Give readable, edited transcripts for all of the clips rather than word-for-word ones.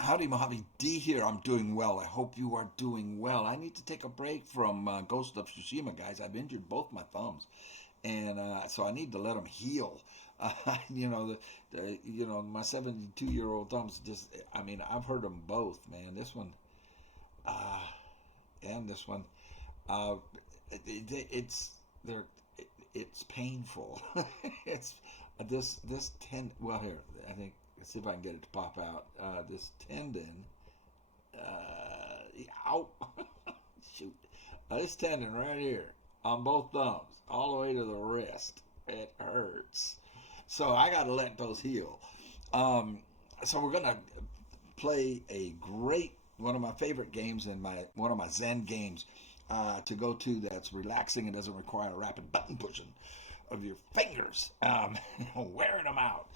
Howdy, Mojave D here. I'm doing well. I hope you are doing well. I need to take a break from Ghost of Tsushima, guys. I've injured both my thumbs, and so I need to let them heal. My 72-year-old thumbs just. I mean, I've heard them both, man. This one, uh, and this one, uh, it's they're it's painful. it's this ten. Well, here I think. Let's see if I can get it to pop out. This tendon. Ow! Shoot. This tendon right here on both thumbs, all the way to the wrist. It hurts. So I got to let those heal. So we're gonna play a great one of my favorite games and one of my Zen games to go to that's relaxing and doesn't require rapid button pushing of your fingers, wearing them out.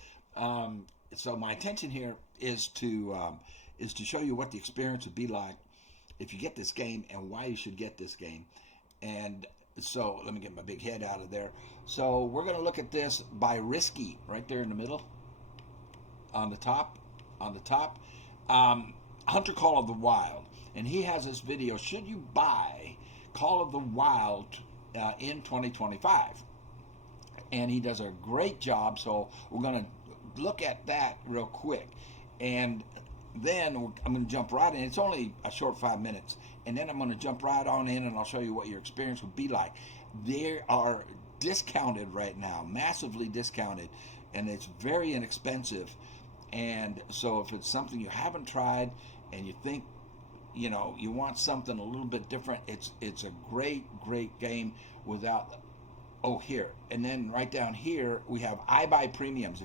So my intention here is to show you what the experience would be like if you get this game and why you should get this game. And so let me get my big head out of there. So we're going to look at this by Askiy right there in the middle, on the top, Hunter Call of the Wild, and he has this video. Should you buy Call of the Wild in 2025? And he does a great job. So we're going to look at that real quick, and then I'm going to jump right in. It's only a short 5 minutes, and then I'm going to jump right on in, and I'll show you what your experience would be like. They are discounted right now, massively discounted, and it's very inexpensive. And so if it's something you haven't tried and you think you want something a little bit different, it's a great game without. Oh, here. And then right down here, we have iBuy premiums.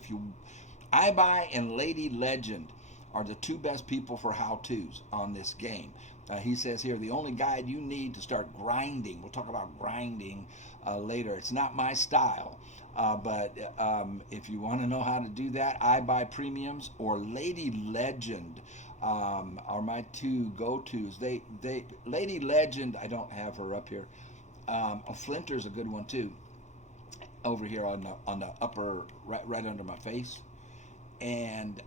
iBuy and Lady Legend are the two best people for how-tos on this game. He says here, the only guide you need to start grinding. We'll talk about grinding later. It's not my style. But if you want to know how to do that, iBuy premiums or Lady Legend are my two go-tos. Lady Legend, I don't have her up here. Flinter's a good one too. Over here on the upper right under my face, and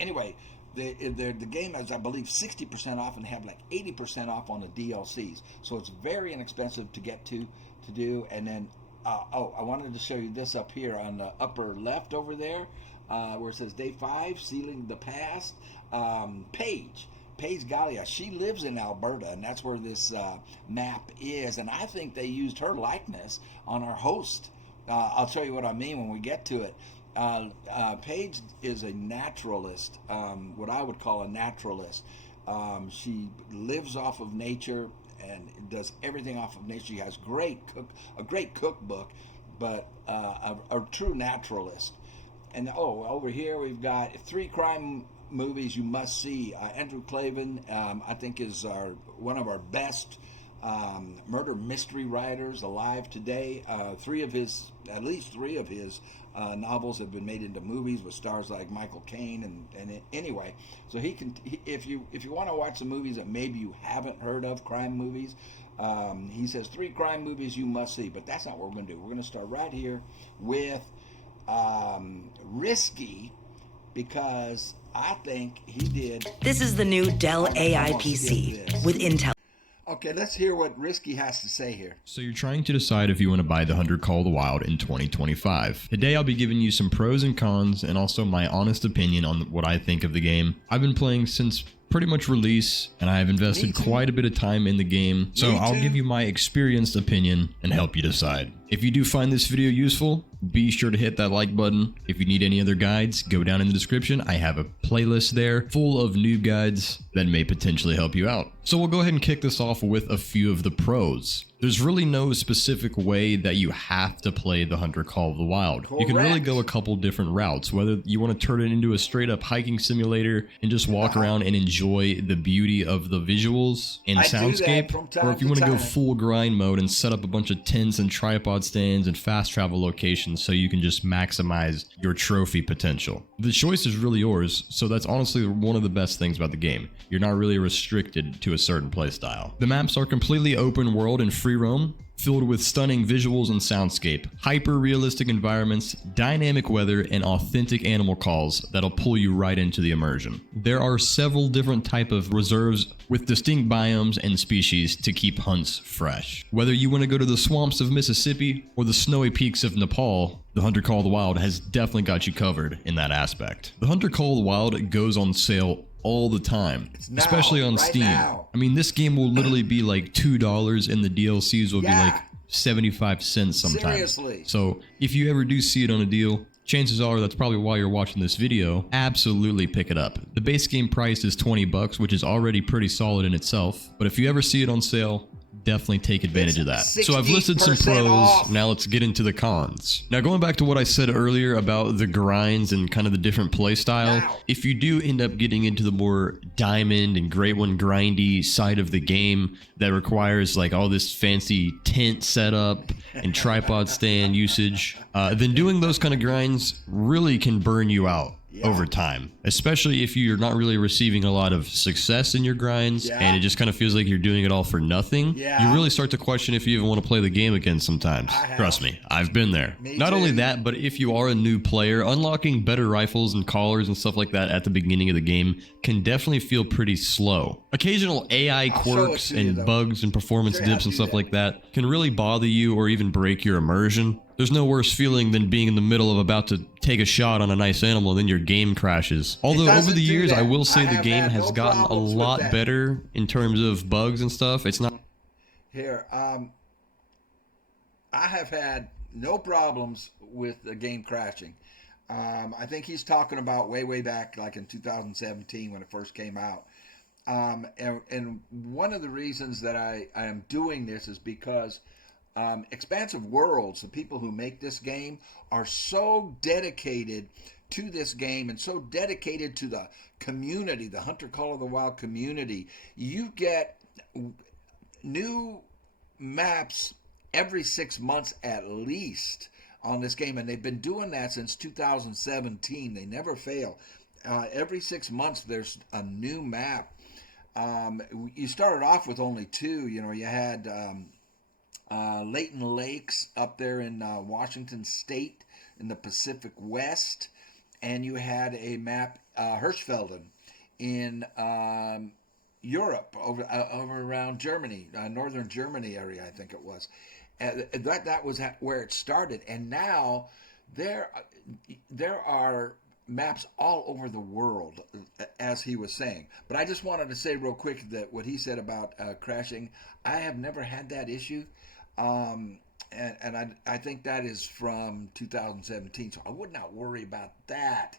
anyway, the game is, I believe, 60% off, and they have like 80% off on the DLCs. So it's very inexpensive to get to do. And then I wanted to show you this up here on the upper left over there, where it says Day 5, Sealing the Past. Paige Gallia, she lives in Alberta, and that's where this map is, and I think they used her likeness on our host. I'll show you what I mean when we get to it. Paige is a naturalist, what I would call a naturalist. She lives off of nature and does everything off of nature. She has a great cookbook, but a true naturalist. And over here we've got 3 crime movies you must see. Andrew Clavin, I think, is one of our best murder mystery writers alive today. At least three of his novels have been made into movies with stars like Michael Caine. And anyway, so if you want to watch some movies that maybe you haven't heard of, crime movies, he says 3 crime movies you must see. But that's not what we're going to do. We're going to start right here with Askiy, because I think he did. This is the new Dell AI PC with Intel. Okay, let's hear what Askiy has to say here. So you're trying to decide if you want to buy the Hunter Call of the Wild in 2025. Today I'll be giving you some pros and cons and also my honest opinion on what I think of the game. I've been playing since pretty much release, and I have invested quite a bit of time in the game, so I'll give you my experienced opinion and help you decide. If you do find this video useful, be sure to hit that like button. If you need any other guides, go down in the description. I have a playlist there full of noob guides that may potentially help you out. So we'll go ahead and kick this off with a few of the pros. There's really no specific way that you have to play the Hunter Call of the Wild. You can really go a couple different routes, whether you want to turn it into a straight up hiking simulator and just walk around and enjoy the beauty of the visuals and soundscape, or if you want to go full grind mode and set up a bunch of tents and tripod stands and fast travel locations so you can just maximize your trophy potential. The choice is really yours, so that's honestly one of the best things about the game. You're not really restricted to a certain playstyle. The maps are completely open world and free roam, filled with stunning visuals and soundscape, hyper-realistic environments, dynamic weather, and authentic animal calls that'll pull you right into the immersion. There are several different type of reserves with distinct biomes and species to keep hunts fresh. Whether you want to go to the swamps of Mississippi or the snowy peaks of Nepal, the Hunter Call of the Wild has definitely got you covered in that aspect. The Hunter Call of the Wild goes on sale all the time, especially on Steam. Now. I mean, this game will literally be like $2 and the DLCs will be like 75 cents sometimes. Seriously. So if you ever do see it on a deal, chances are that's probably why you're watching this video. Absolutely pick it up. The base game price is $20, which is already pretty solid in itself. But if you ever see it on sale, definitely take advantage of that. So I've listed some pros. Off. Now let's get into the cons. Now going back to what I said earlier about the grinds and kind of the different play style, if you do end up getting into the more diamond and great one grindy side of the game that requires like all this fancy tent setup and tripod stand usage, then doing those kind of grinds really can burn you out over time, especially if you're not really receiving a lot of success in your grinds and it just kind of feels like you're doing it all for nothing. You really start to question if you even want to play the game again sometimes. Trust me, I've been there. Not only that, but if you are a new player, unlocking better rifles and collars and stuff like that at the beginning of the game can definitely feel pretty slow. Occasional AI quirks and bugs and performance dips and stuff like that can really bother you or even break your immersion. There's no worse feeling than being in the middle of about to take a shot on a nice animal and then your game crashes. Although over the years, I will say the game has gotten a lot better in terms of bugs and stuff. It's not... Here, I have had no problems with the game crashing. I think he's talking about way back like in 2017 when it first came out. And one of the reasons that I am doing this is because Expansive Worlds, the people who make this game, are so dedicated to this game and so dedicated to the community, the Hunter Call of the Wild community. You get new maps every 6 months at least on this game, and they've been doing that since 2017. They never fail. Every 6 months there's a new map. You started off with only two. You know, you had Layton Lakes up there in Washington State in the Pacific West, and you had a map, Hirschfelden, in Europe, over around Germany, northern Germany area, I think it was. That was where it started, and now there are maps all over the world, as he was saying. But I just wanted to say real quick that what he said about crashing, I have never had that issue. And I think that is from 2017, so I would not worry about that.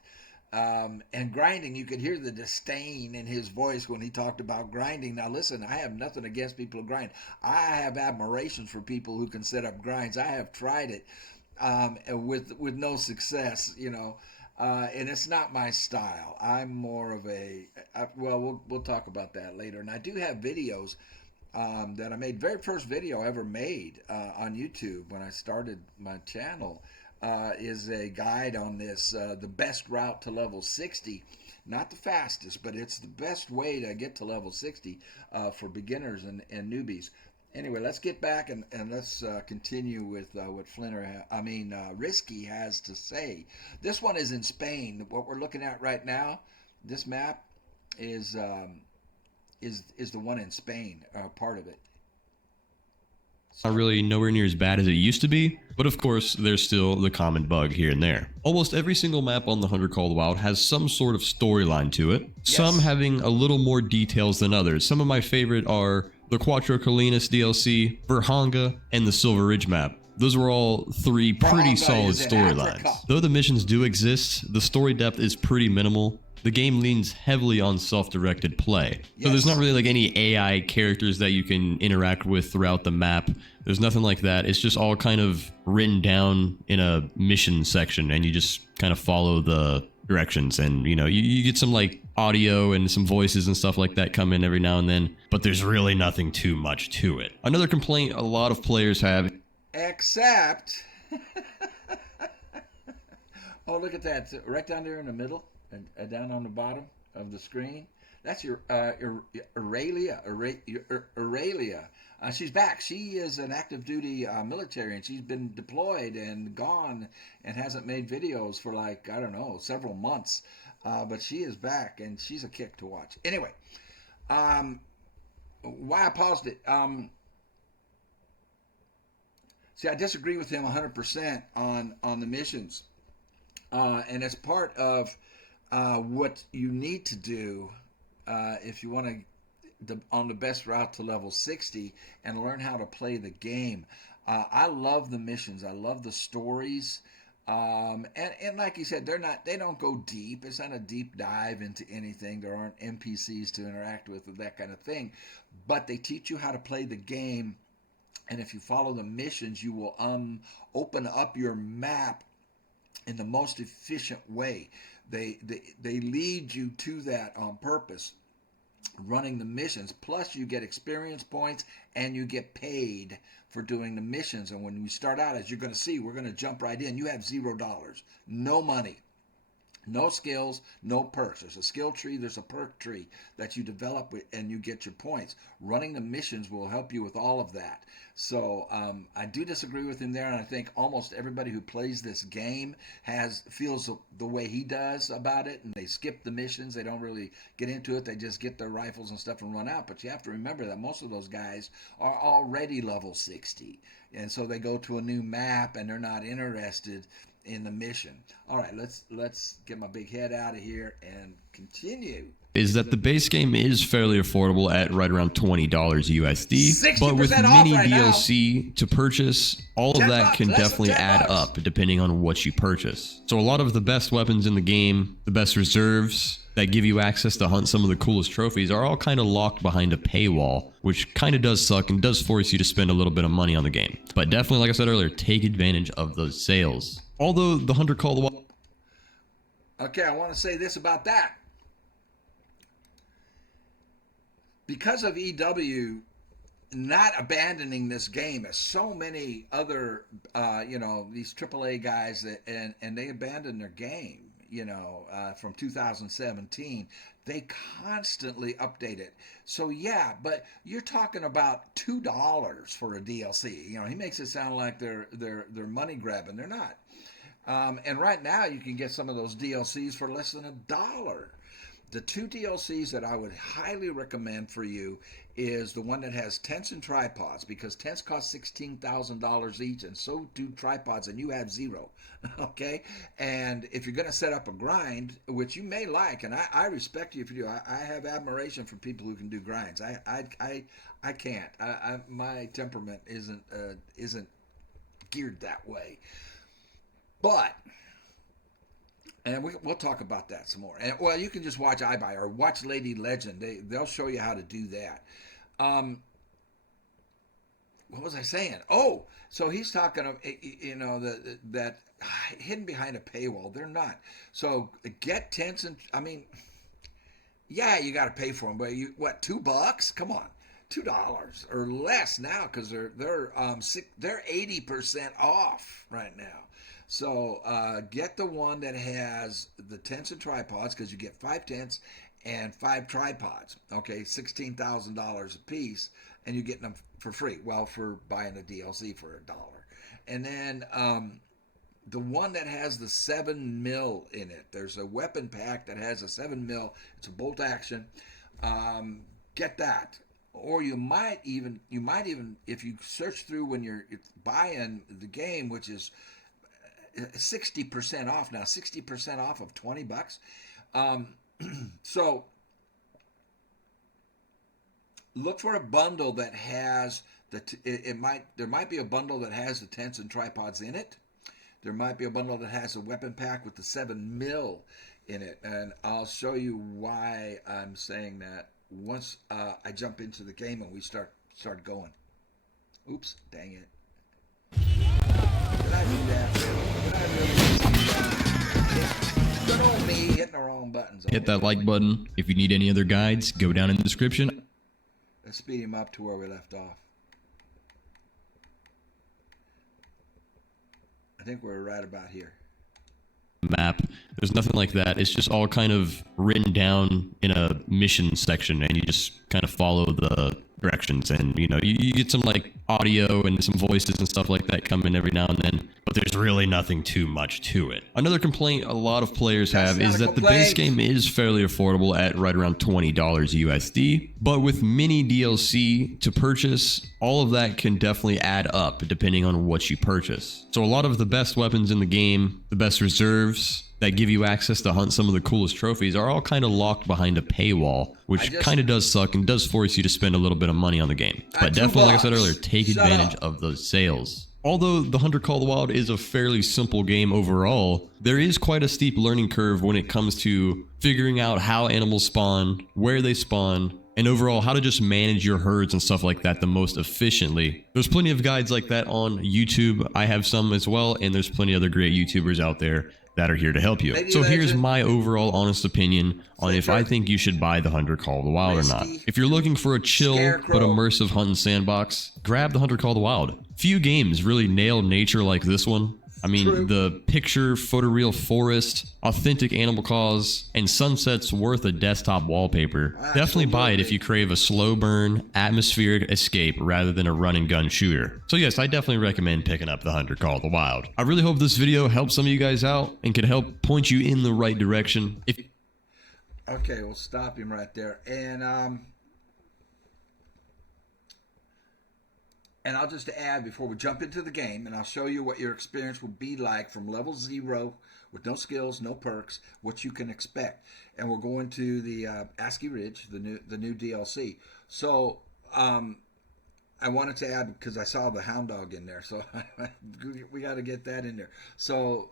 And grinding, you could hear the disdain in his voice when he talked about grinding. Now listen, I have nothing against people who grind. I have admiration for people who can set up grinds. I have tried it with no success, you know, and it's not my style. I'm more of we'll talk about that later. And I do have videos that I made. Very first video I ever made on YouTube when I started my channel is a guide on this, the best route to level 60. Not the fastest, but it's the best way to get to level 60 for beginners and newbies. Anyway, let's get back and let's continue with what Risky has to say. This one is in Spain. What we're looking at right now, this map is the one in Spain, part of it. Not really nowhere near as bad as it used to be, but of course there's still the common bug here and there. Almost every single map on the Hunter Call of the Wild has some sort of storyline to it, some having a little more details than others. Some of my favorite are the Cuatro Colinas DLC, Verhanga, and the Silver Ridge map. Those were all three pretty solid storylines. Though the missions do exist, the story depth is pretty minimal. The game leans heavily on self-directed play. So there's not really like any AI characters that you can interact with throughout the map. There's nothing like that. It's just all kind of written down in a mission section, and you just kind of follow the directions. And, you know, you get some like audio and some voices and stuff like that come in every now and then, but there's really nothing too much to it. Another complaint a lot of players have. Except, oh, look at that. Right down there in the middle. And down on the bottom of the screen, That's your Aurelia. Aurelia. She's back. She is an active duty military, and she's been deployed and gone and hasn't made videos for like, I don't know, several months. But she is back, and she's a kick to watch. Anyway, why I paused it. See, I disagree with him 100% on the missions. And it's part of what you need to do if you want to on the best route to level 60 and learn how to play the game. I love the missions. I love the stories. And like you said, they don't go deep. It's not a deep dive into anything. There aren't NPCs to interact with or that kind of thing. But they teach you how to play the game. And if you follow the missions, you will open up your map in the most efficient way. They lead you to that on purpose, running the missions. Plus, you get experience points and you get paid for doing the missions. And when we start out, as you're going to see, we're going to jump right in. You have $0, no money. No skills, no perks. There's a skill tree, there's a perk tree that you develop with, and you get your points. Running the missions will help you with all of that. So I do disagree with him there, and I think almost everybody who plays this game feels the way he does about it, and they skip the missions. They don't really get into it. They just get their rifles and stuff and run out. But you have to remember that most of those guys are already level 60, and so they go to a new map, and they're not interested in the mission. All right, let's get my big head out of here and continue. Is that the base game is fairly affordable at right around $20 USD, but with 60% off mini right now. DLC to purchase, all of $10 that can less than definitely add $10. up depending on what you purchase. So a lot of the best weapons in the game, the best reserves that give you access to hunt some of the coolest trophies are all kind of locked behind a paywall, which kind of does suck and does force you to spend a little bit of money on the game. But definitely, like I said earlier, take advantage of those sales. Although the Hunter Call the Wild... Okay, I want to say this about that. Because of EW not abandoning this game, as so many other, these AAA guys, and they abandoned their game, from 2017. They constantly update it. So yeah, but you're talking about $2 for a DLC. He makes it sound like they're money grabbing. They're not. And right now you can get some of those DLCs for less than $1. The two DLCs that I would highly recommend for you is the one that has tents and tripods, because tents cost $16,000 each, and so do tripods, and you have $0. Okay, and if you're going to set up a grind, which you may like, and I respect you if you do, I have admiration for people who can do grinds. I can't. My temperament isn't geared that way. But, and we'll talk about that some more. And well, you can just watch iBuy or watch Lady Legend. They'll show you how to do that. What was I saying? Oh, so he's talking of, that hidden behind a paywall. They're not. So get tents and, yeah, you got to pay for them, but $2? Come on. $2 or less now, because they're 80% off right now. So get the one that has the tents and tripods, because you get 5 tents and 5 tripods. Okay, $16,000 a piece, and you're getting them for free. Well, for buying a DLC for $1. And then the one that has the 7mm in it. There's a weapon pack that has a 7mm. It's a bolt action. Get that. Or you might even, if you search through when you're buying the game, which is 60% off now, 60% off of $20. So look for a bundle that has there might be a bundle that has the tents and tripods in it. There might be a bundle that has a weapon pack with the 7mm in it, and I'll show you why I'm saying that once I jump into the game and we start going. Oops, dang it. Did I do that? Did I really do that? Good old me hitting the wrong buttons. Hit that like button. If you need any other guides, go down in the description. Let's speed him up to where we left off. I think we're right about here. map. There's nothing like that. It's just all kind of written down in a mission section, and you just kind of follow the directions, and you get some like audio and some voices and stuff like that come in every now and then, but there's really nothing too much to it. Another complaint a lot of players have is that the base game is fairly affordable at right around $20 USD, but with mini DLC to purchase, all of that can definitely add up depending on what you purchase. So a lot of the best weapons in the game, the best reserves that give you access to hunt some of the coolest trophies, are all kind of locked behind a paywall, which kind of does suck and does force you to spend a little bit of money on the game. But definitely, like I said earlier, take advantage of those sales. Although The Hunter Call of the Wild is a fairly simple game overall, there is quite a steep learning curve when it comes to figuring out how animals spawn, where they spawn, and overall how to just manage your herds and stuff like that the most efficiently. There's plenty of guides like that on YouTube. I have some as well, and there's plenty of other great YouTubers out there that are here to help you. So here's my overall honest opinion on if I think you should buy The Hunter Call of the Wild or not. If you're looking for a chill but immersive hunt and sandbox, grab The Hunter Call of the Wild. Few games really nail nature like this one. I mean, the picture, photoreal forest, authentic animal calls, and sunsets worth a desktop wallpaper. Definitely buy it if you crave a slow burn, atmospheric escape rather than a run and gun shooter. So yes, I definitely recommend picking up The Hunter Call of the Wild. I really hope this video helps some of you guys out and can help point you in the right direction. Okay, we'll stop him right there. And I'll just add before we jump into the game, and I'll show you what your experience will be like from level 0 with no skills, no perks, what you can expect. And we're going to the Askiy Ridge, the new DLC. So I wanted to add, because I saw the hound dog in there, so we got to get that in there. So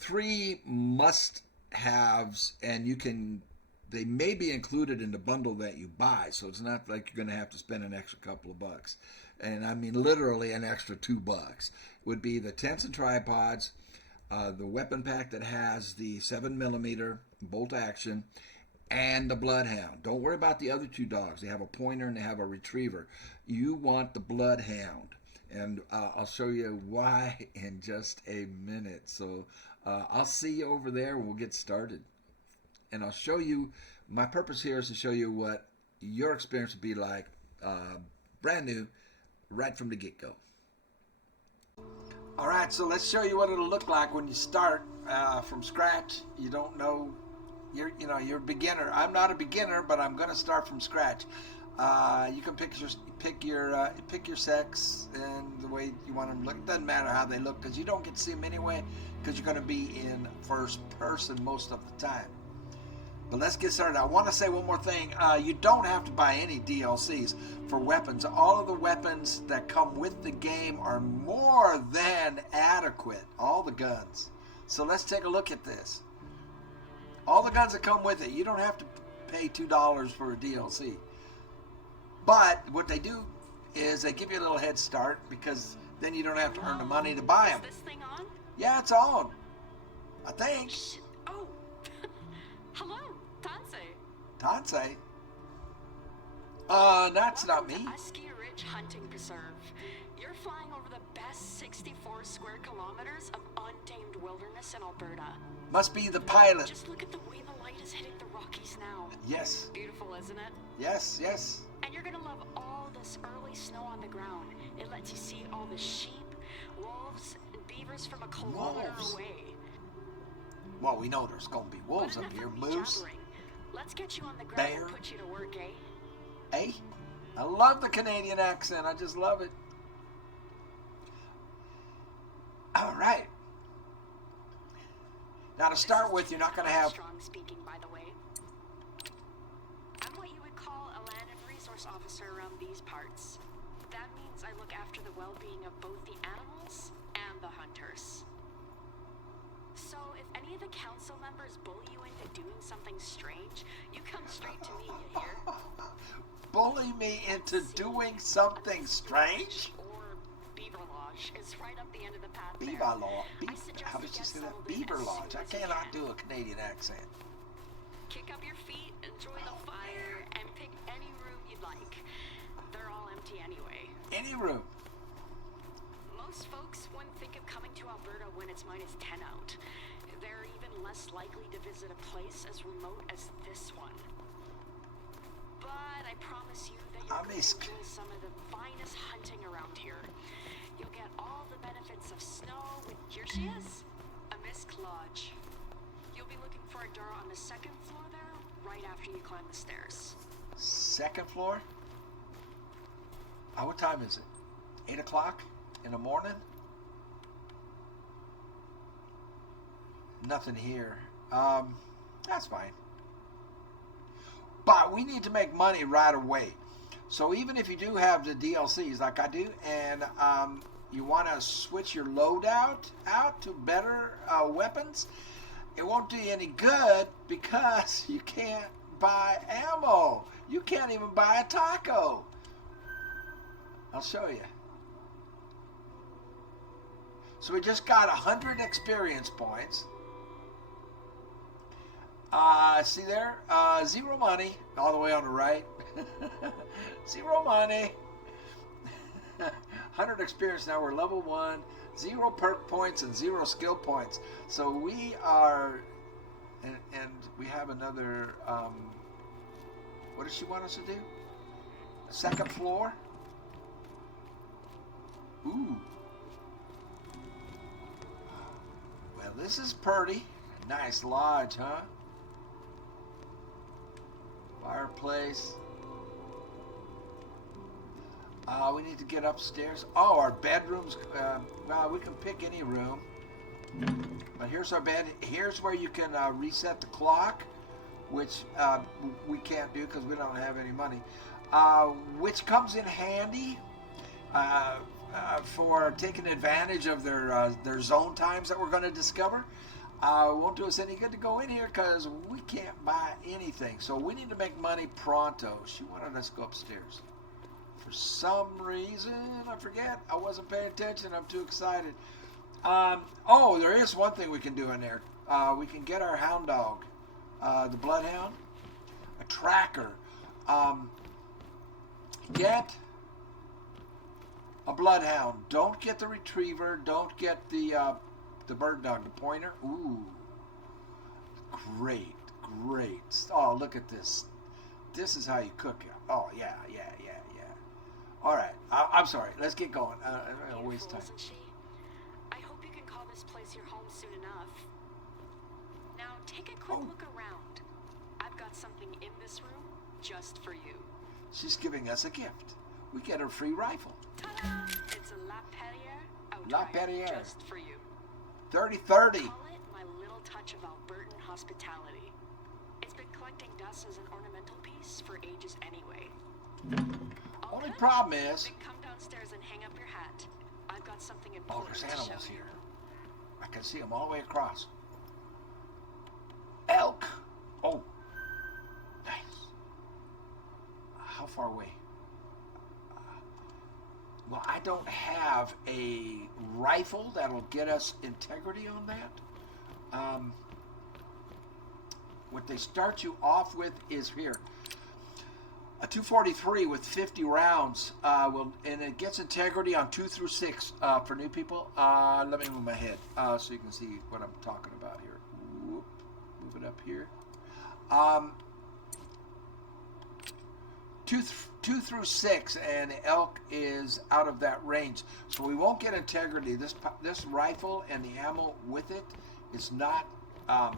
3 must-haves, and they may be included in the bundle that you buy, so it's not like you're going to have to spend an extra couple of bucks. And I mean literally an extra $2 would be the tents and tripods, the weapon pack that has the 7mm bolt action, and the bloodhound. Don't worry about the other 2 dogs. They have a pointer and they have a retriever. You want the bloodhound, and I'll show you why in just a minute. So I'll see you over there when we'll get started, and I'll show you. My purpose here is to show you what your experience would be like, brand new, right from the get-go. All right, so let's show you what it'll look like when you start from scratch. You don't know, you're a beginner. I'm not a beginner, but I'm going to start from scratch. You can pick your sex and the way you want them to look. It doesn't matter how they look, because you don't get to see them anyway, because you're going to be in first person most of the time. But let's get started. I want to say one more thing. You don't have to buy any DLCs for weapons. All of the weapons that come with the game are more than adequate. All the guns. So let's take a look at this. All the guns that come with it. You don't have to pay $2 for a DLC. But what they do is they give you a little head start, because then you don't have to earn the money to buy them. Is this thing on? Yeah, it's on. I think. Oh. Hello, Tansei? That's not me. Askiy Ridge Hunting Preserve. You're flying over the best 64 square kilometers of untamed wilderness in Alberta. Must be the pilot. Just look at the way the light is hitting the Rockies now. Yes. Beautiful, isn't it? Yes, yes. And you're gonna love all this early snow on the ground. It lets you see all the sheep, wolves, and beavers from a kilometer away. Well, we know there's gonna be wolves up here. Moose. Let's get you on the ground bear. And put you to work, eh? Hey, I love the Canadian accent. I just love it. All right. Now to start with, you're not gonna have. Strong speaking, by the way. I'm what you would call a land and resource officer around these parts. That means I look after the well-being of both the animals and the hunters. So if any of the council members bully you into doing something strange, you come straight to me, you hear? Bully me into doing something strange? Or Beaver Lodge is right up the end of the path there. Beaver Lodge? I suggest How did you say that? Beaver Lodge? I cannot do a Canadian accent. Kick up your feet, enjoy the fire, and pick any room you'd like. They're all empty anyway. Any room? Most folks wouldn't think of coming to Alberta when it's -10 out. They're even nice. Enjoy some of the finest hunting around here. You'll get all the benefits of snow with, here she is, a Miss Claude. You'll be looking for a door on the second floor there, right after you climb the stairs. Second floor? What time is it? 8 o'clock in the morning? Nothing here. That's fine. But we need to make money right away. So even if you do have the DLCs like I do, and you want to switch your loadout out to better weapons, it won't do you any good because you can't buy ammo. You can't even buy a taco. I'll show you. So we just got 100 experience points. See there? 0 money all the way on the right. 0 money. 100 experience. Now we're level 1. 0 perk points and 0 skill points. So we are, and we have another, what does she want us to do? Second floor? Ooh. Well, this is pretty. Nice lodge, huh? Fireplace. We need to get upstairs. Oh, our bedrooms. Well, we can pick any room. But here's our bed. Here's where you can reset the clock, which we can't do because we don't have any money. Which comes in handy for taking advantage of their zone times that we're going to discover. It won't do us any good to go in here because we can't buy anything. So we need to make money pronto. She wanted us to go upstairs. For some reason, I forget. I wasn't paying attention. I'm too excited. Oh, there is one thing we can do in there. We can get our hound dog, the bloodhound, a tracker. Get a bloodhound. Don't get the retriever. Don't get the bird dog, the pointer. Ooh, great. Oh, look at this. This is how you cook it. Oh, yeah. All right, I'm sorry. Let's get going. I don't waste time. Isn't she? I hope you can call this place your home soon enough. Now, take a quick look around. I've got something in this room just for you. She's giving us a gift. We get her free rifle. Ta-da! It's a La Perriere La outright, Perriere. just for you. 30-30. Call it my little touch of Albertan hospitality. It's been collecting dust as an ornamental piece for ages anyway. Only problem is, Then come downstairs and hang up your hat. I've got something important there's to show animals you. here. I can see them all the way across. Elk. Oh, nice. How far away? Well, I don't have a rifle that'll get us integrity on that. What they start you off with is here. A 243 with 50 rounds, and it gets integrity on 2 through 6 for new people. Let me move my head so you can see what I'm talking about here. Whoop, move it up here. 2 through 6, and elk is out of that range, so we won't get integrity. This rifle and the ammo with it is not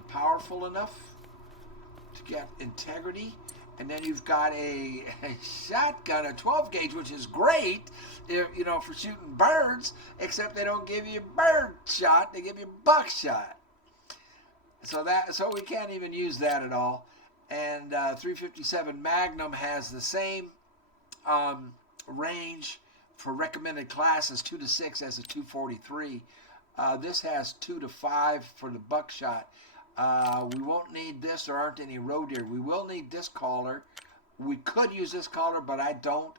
powerful enough to get integrity. And then you've got a shotgun, a 12 gauge, which is great, for shooting birds, except they don't give you bird shot, they give you buckshot. So we can't even use that at all. And 357 Magnum has the same range for recommended classes, 2 to 6 as a 243. This has 2 to 5 for the buckshot. We won't need this. There aren't any roe deer. We will need this collar. We could use this collar, but I don't.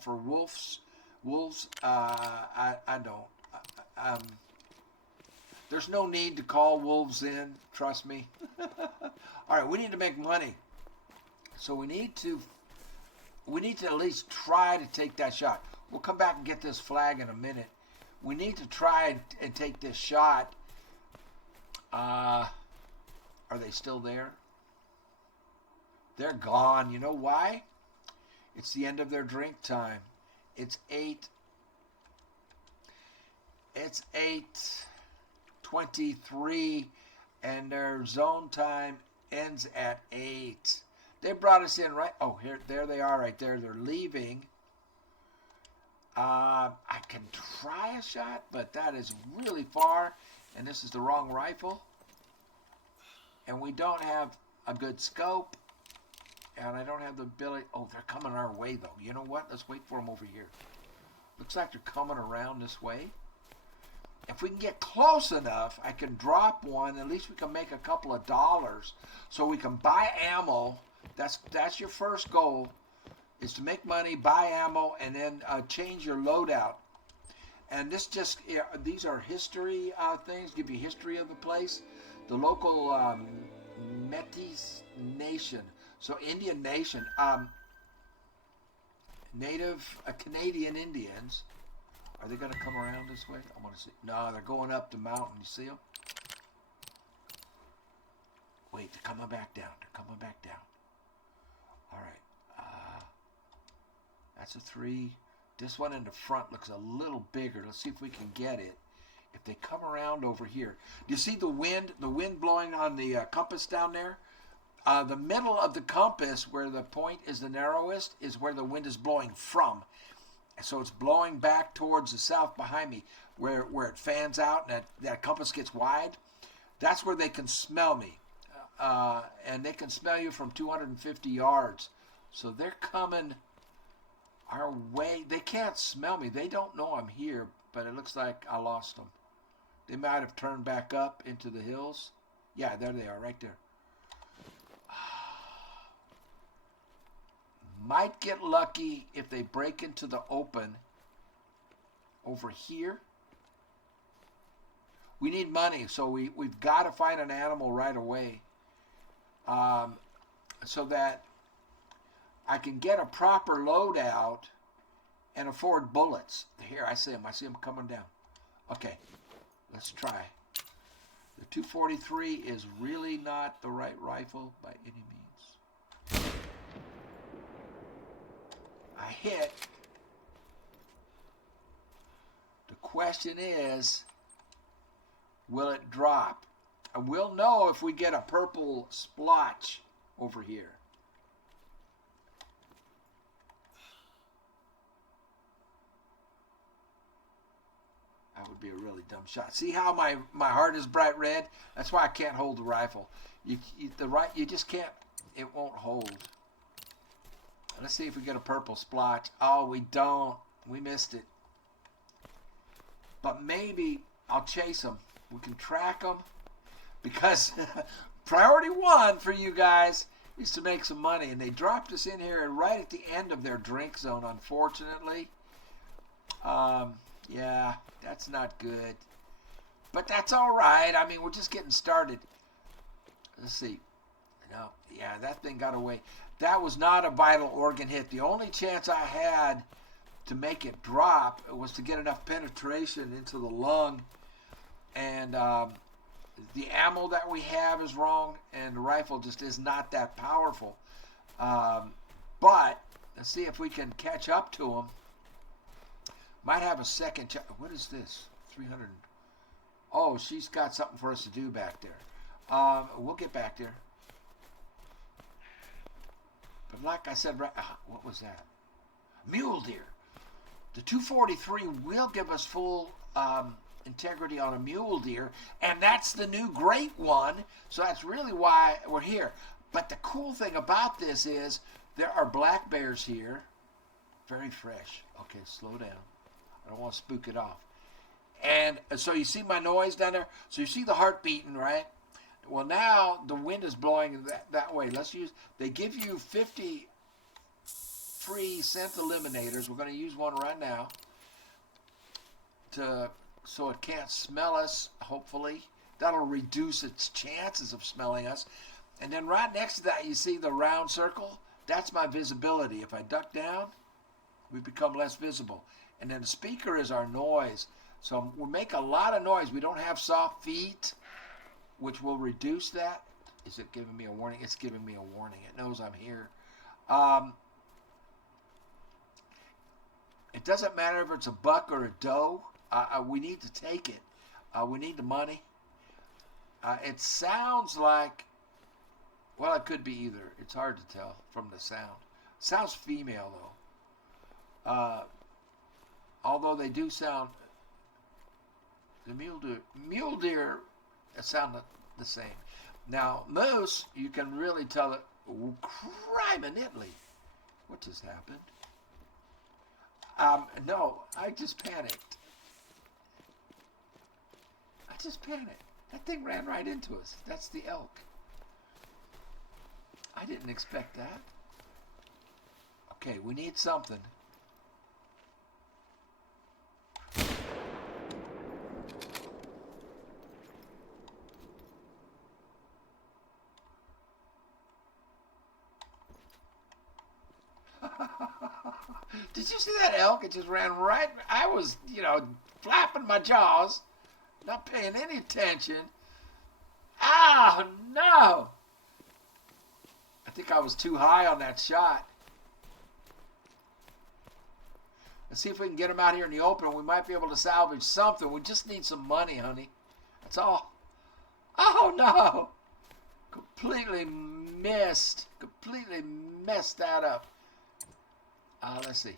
For wolves, I don't. There's no need to call wolves in. Trust me. All right, we need to make money, so we need to at least try to take that shot. We'll come back and get this flag in a minute. We need to try and take this shot. Are they still there? They're gone. You know why? It's the end of their drink time. It's 8:23, and their zone time ends at 8. They brought us in right. Oh, there they are right there. They're leaving. I can try a shot, but that is really far, and this is the wrong rifle. And we don't have a good scope, and I don't have the ability. Oh, they're coming our way, though. You know what? Let's wait for them over here. Looks like they're coming around this way. If we can get close enough, I can drop one. At least we can make a couple of dollars, so we can buy ammo. That's your first goal, is to make money, buy ammo, and then change your loadout. And these are history things, give you history of the place. The local Métis Nation, so Indian Nation, native Canadian Indians. Are they going to come around this way? I want to see. No, they're going up the mountain. You see them? Wait, they're coming back down. They're coming back down. All right. That's a 3. This one in the front looks a little bigger. Let's see if we can get it. If they come around over here. Do you see the wind? The wind blowing on the compass down there? The middle of the compass, where the point is the narrowest, is where the wind is blowing from. So it's blowing back towards the south behind me, where it fans out and that compass gets wide. That's where they can smell me. And they can smell you from 250 yards. So they're coming our way. They can't smell me. They don't know I'm here, but it looks like I lost them. They might have turned back up into the hills. Yeah, there they are, right there. Might get lucky if they break into the open over here. We need money, so we've got to find an animal right away, so that I can get a proper loadout and afford bullets. Here, I see them. I see them coming down. Okay, let's try. The 243 is really not the right rifle by any means. I hit. The question is, will it drop? And we'll know if we get a purple splotch over here. That would be a really dumb shot. See how my heart is bright red? That's why I can't hold the rifle. You just can't. It won't hold. Let's see if we get a purple splotch. Oh, we don't. We missed it. But maybe I'll chase them. We can track them. Because priority 1 for you guys is to make some money. And they dropped us in here right at the end of their drink zone, unfortunately. Yeah, that's not good. But that's all right. I mean, we're just getting started. Let's see. No, yeah, that thing got away. That was not a vital organ hit. The only chance I had to make it drop was to get enough penetration into the lung. And the ammo that we have is wrong, and the rifle just is not that powerful. But let's see if we can catch up to them. Might have a second. What is this? 300. Oh, she's got something for us to do back there. We'll get back there. But like I said, what was that? Mule deer. The 243 will give us full integrity on a mule deer, and that's the new great one. So that's really why we're here. But the cool thing about this is there are black bears here. Very fresh. Okay, slow down. I don't want to spook it off. And so you see my noise down there? So you see the heart beating, right? Well, now the wind is blowing that way. They give you 50 free scent eliminators. We're going to use one right now so it can't smell us, hopefully. That'll reduce its chances of smelling us. And then right next to that, you see the round circle? That's my visibility. If I duck down, we become less visible. And then the speaker is our noise. So we make a lot of noise. We don't have soft feet, which will reduce that. Is it giving me a warning? It's giving me a warning. It knows I'm here. It doesn't matter if it's a buck or a doe. We need to take it. We need the money. It sounds like, well, it could be either. It's hard to tell from the sound. It sounds female, though. Although they do sound, the mule deer sound the same. Now, moose, you can really tell it. Crime in Italy. What just happened? No, I just panicked. That thing ran right into us. That's the elk. I didn't expect that. Okay, we need something. Did you see that elk? It just ran right. I was, flapping my jaws, not paying any attention. Oh, no. I think I was too high on that shot. Let's see if we can get him out here in the open. We might be able to salvage something. We just need some money, honey. That's all. Oh, no. Completely messed that up. Let's see.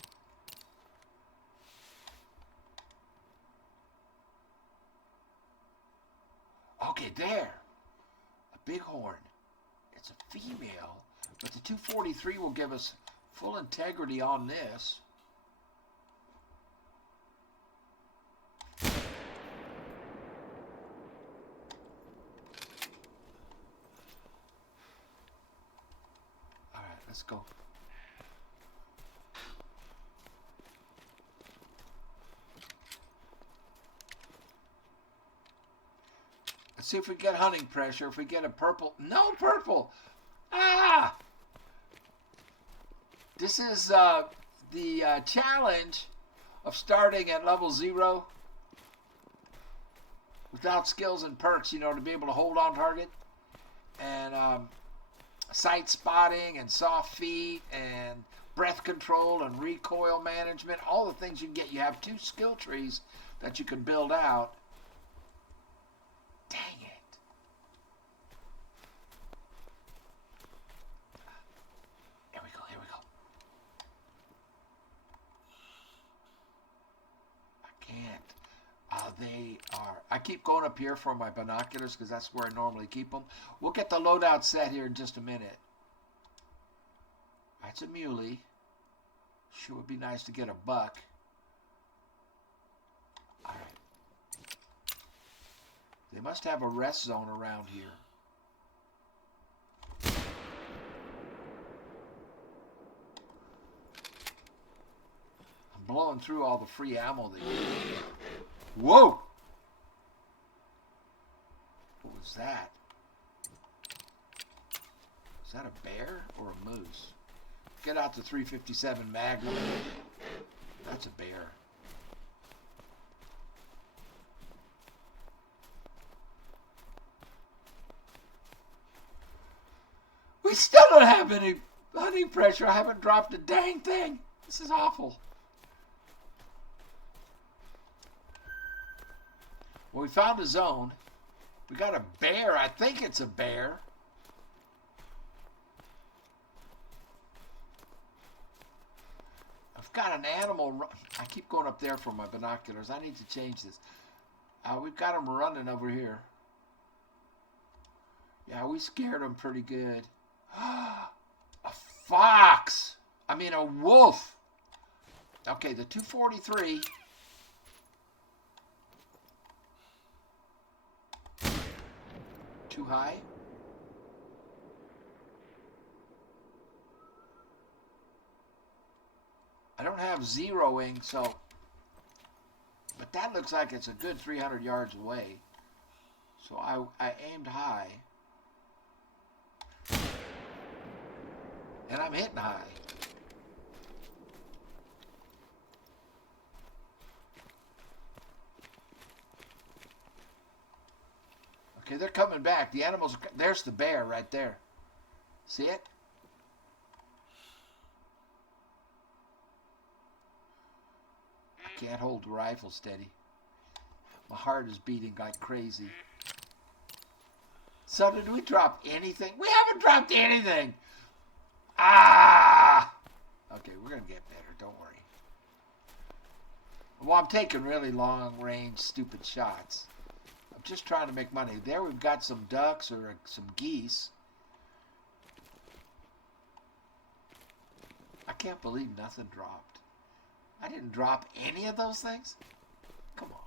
Okay, there. A bighorn. It's a female, but the 243 will give us full integrity on this. All right, let's go. Let's see if we get hunting pressure. If we get a purple. No purple. Ah! This is the challenge of starting at level 0 without skills and perks, to be able to hold on target. And sight spotting and soft feet and breath control and recoil management. All the things you can get. You have 2 skill trees that you can build out. Dang it. Here we go. I can't. They are. I keep going up here for my binoculars because that's where I normally keep them. We'll get the loadout set here in just a minute. That's a muley. Sure would be nice to get a buck. All right. They must have a rest zone around here. I'm blowing through all the free ammo they give me. Whoa! What was that? Is that a bear or a moose? Get out the 357 Magnum. That's a bear. We still don't have any hunting pressure. I haven't dropped a dang thing. This is awful. Well, we found a zone. We got a bear. I think it's a bear. I've got an animal. I keep going up there for my binoculars. I need to change this. We've got them running over here. Yeah, we scared them pretty good. A fox. I mean, a wolf. Okay, the 243. Too high? I don't have zeroing, so... But that looks like it's a good 300 yards away. So I aimed high. And I'm hitting high. Okay, they're coming back. The animals, there's the bear right there. See it? can't hold the rifle steady. My heart is beating like crazy. So did we drop anything? We haven't dropped anything. Ah! Okay, we're going to get better. Don't worry. Well, I'm taking really long-range, stupid shots. I'm just trying to make money. There we've got some ducks or some geese. I can't believe nothing dropped. I didn't drop any of those things? Come on.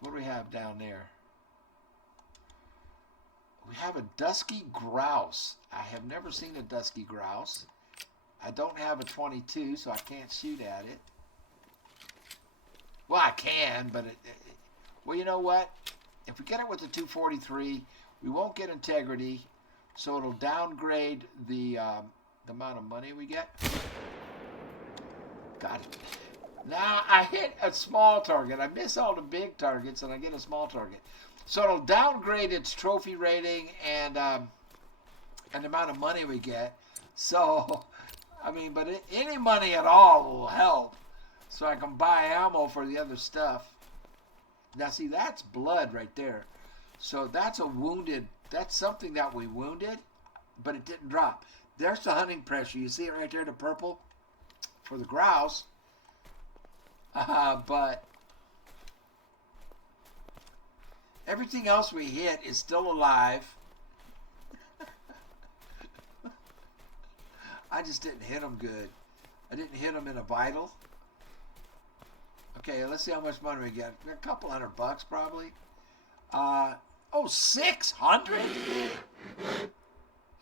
What do we have down there? We have a dusky grouse. I have never seen a dusky grouse. I don't have a 22, so I can't shoot at it. Well, I can, but well, you know what? If we get it with the 243, we won't get integrity, so it'll downgrade the amount of money we get. Got it. Now I hit a small target. I miss all the big targets, and I get a small target. So it'll downgrade its trophy rating and the amount of money we get. So, I mean, but any money at all will help. So I can buy ammo for the other stuff. Now, see, that's blood right there. So that's a wounded, that's something that we wounded, but it didn't drop. There's the hunting pressure. You see it right there, the purple, for the grouse. But everything else we hit is still alive. I just didn't hit them good. I didn't hit them in a vital. Okay, let's see how much money we get. A couple $100 probably. Oh, 600?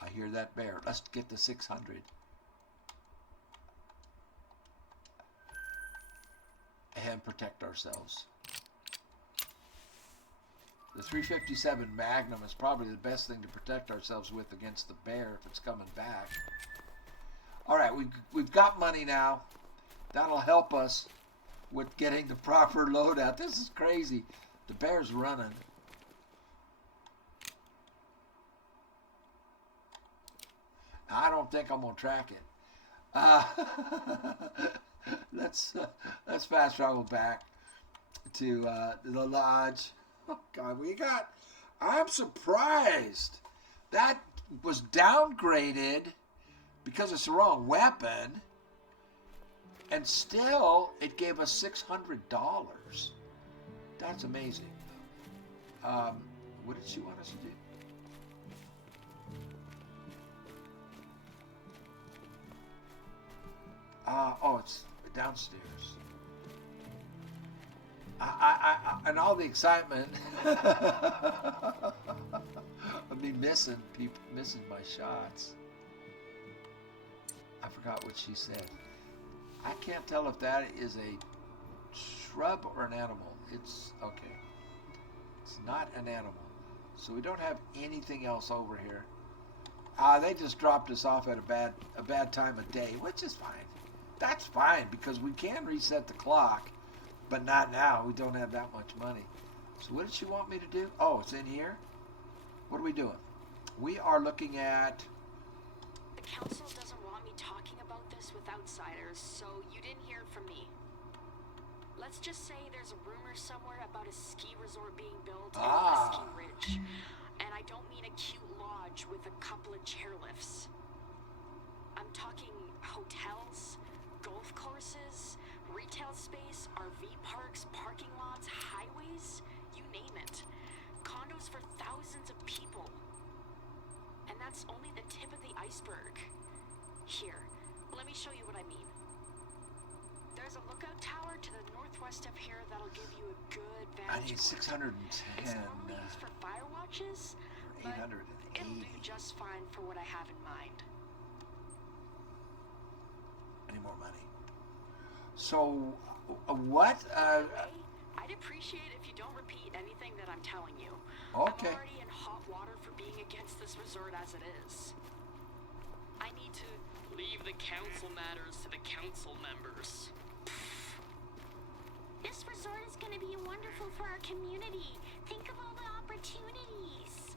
I hear that bear. Let's get the 600. And protect ourselves. The 357 Magnum is probably the best thing to protect ourselves with against the bear if it's coming back. All right, we've got money now. That'll help us with getting the proper loadout. This is crazy. The bear's running. I don't think I'm gonna track it. Let's fast travel back to the lodge. Oh God, I'm surprised that was downgraded because it's the wrong weapon, and still it gave us $600. That's amazing. What did she want us to do? Oh, it's downstairs. And all the excitement of me missing my shots. I forgot what she said. I can't tell if that is a shrub or an animal. It's okay. It's not an animal. So we don't have anything else over here. They just dropped us off at a bad time of day, which is fine. That's fine because we can reset the clock, but not now. We don't have that much money. So what did she want me to do? Oh, it's in here? What are we doing? We are looking at... The council doesn't want me talking about this with outsiders, so you didn't hear from me. Let's just say there's a rumor somewhere about a ski resort being built in Askiy Ridge. And I don't mean a cute lodge with a couple of chairlifts. I'm talking hotels, golf courses, retail space, RV parks, parking lots, highways, you name it. Condos for thousands of people. And that's only the tip of the iceberg. Here, let me show you what I mean. There's a lookout tower to the northwest of here that'll give you a good vantage I need point. 610. It's normally used for fire watches, but 880. it'll do just fine for what I have in mind. Any more money? So, what? I'd appreciate if you don't repeat anything that I'm telling you. Okay. I'm already in hot water for being against this resort as it is. I need to leave the council matters to the council members. This resort is going to be wonderful for our community. Think of all the opportunities.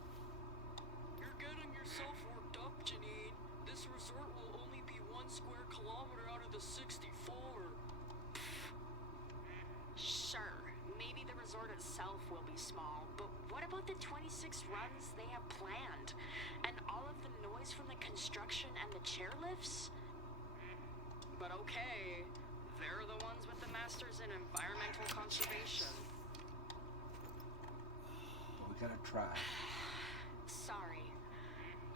You're getting yourself worked up, Janine. This resort will only be 1 square kilometer out of the 64. the 26 runs they have planned, and all of the noise from the construction and the chairlifts. But okay, they're the ones with the masters in environmental conservation. We gotta try. Sorry.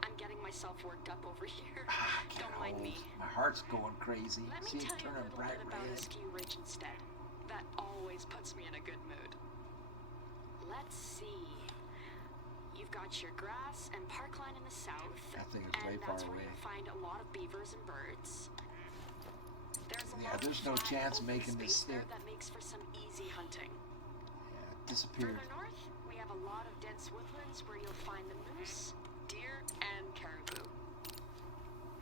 I'm getting myself worked up over here. Don't mind me. My heart's going crazy. Let me See it tell you a turning little bright bit about red. Askiy Ridge instead. That always puts me in a good mood. Let's see. You've got your grass and parkline in the south, I think it's way and far that's where away. you'll find a lot of beavers and birds. There's a Yeah, lot there's of no flat, chance open making this space there stick. that makes for some easy hunting. Yeah, it disappeared. Further north, we have a lot of dense woodlands where you'll find the moose, deer, and caribou.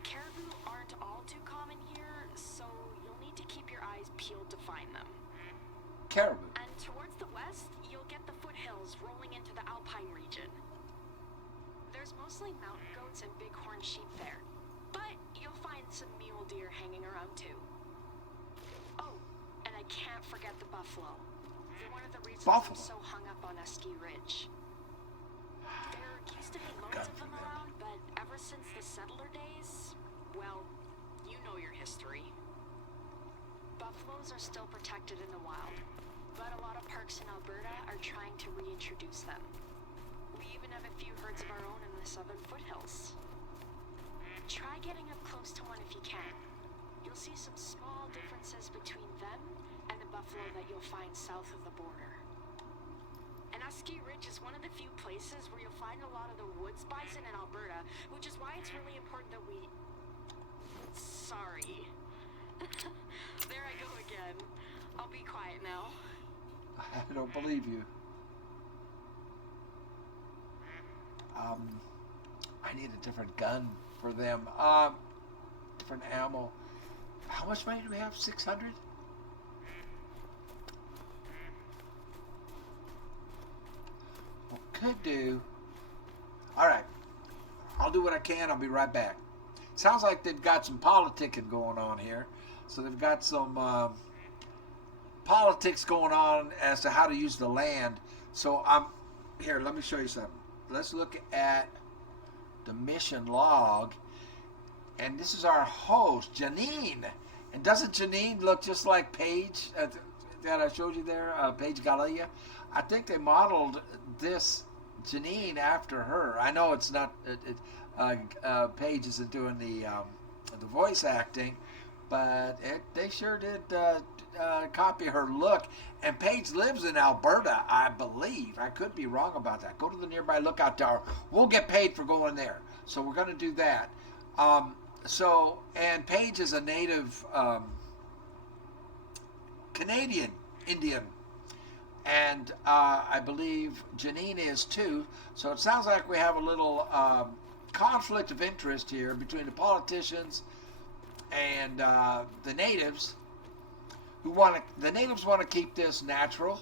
Caribou aren't all too common here, so you'll need to keep your eyes peeled to find them. Caribou. And towards the west, you'll get the foothills rolling into the alpine region. There's mostly mountain goats and bighorn sheep there, but you'll find some mule deer hanging around too. Oh, and I can't forget the buffalo. They're one of the reasons I'm so hung up on Askiy Ridge. There used to be loads of them around, but ever since the settler days, well, you know your history. Buffaloes are still protected in the wild, but a lot of parks in Alberta are trying to reintroduce them. We even have a few herds of our own in the southern foothills. Try getting up close to one if you can. You'll see some small differences between them and the buffalo that you'll find south of the border. And Askiy Ridge is one of the few places where you'll find a lot of the woods bison in Alberta, which is why it's really important that we... Sorry. There I go again. I'll be quiet now. I don't believe you. I need a different gun for them. Different ammo. How much money do we have? 600? Well, could do. Alright. I'll do what I can. I'll be right back. Sounds like they've got some politicking going on here. So they've got some politics going on as to how to use the land. So here, let me show you something. Let's look at the mission log. And this is our host, Janine. And doesn't Janine look just like Paige that I showed you there, Paige Galea? I think they modeled this Janine after her. I know it's not, Paige isn't doing the voice acting, but they sure did copy her look. And Paige lives in Alberta, I believe. I could be wrong about that. Go to the nearby lookout tower. We'll get paid for going there. So we're going to do that. And Paige is a native Canadian Indian. And I believe Janine is too. So it sounds like we have a little conflict of interest here between the politicians and the natives. The natives want to keep this natural,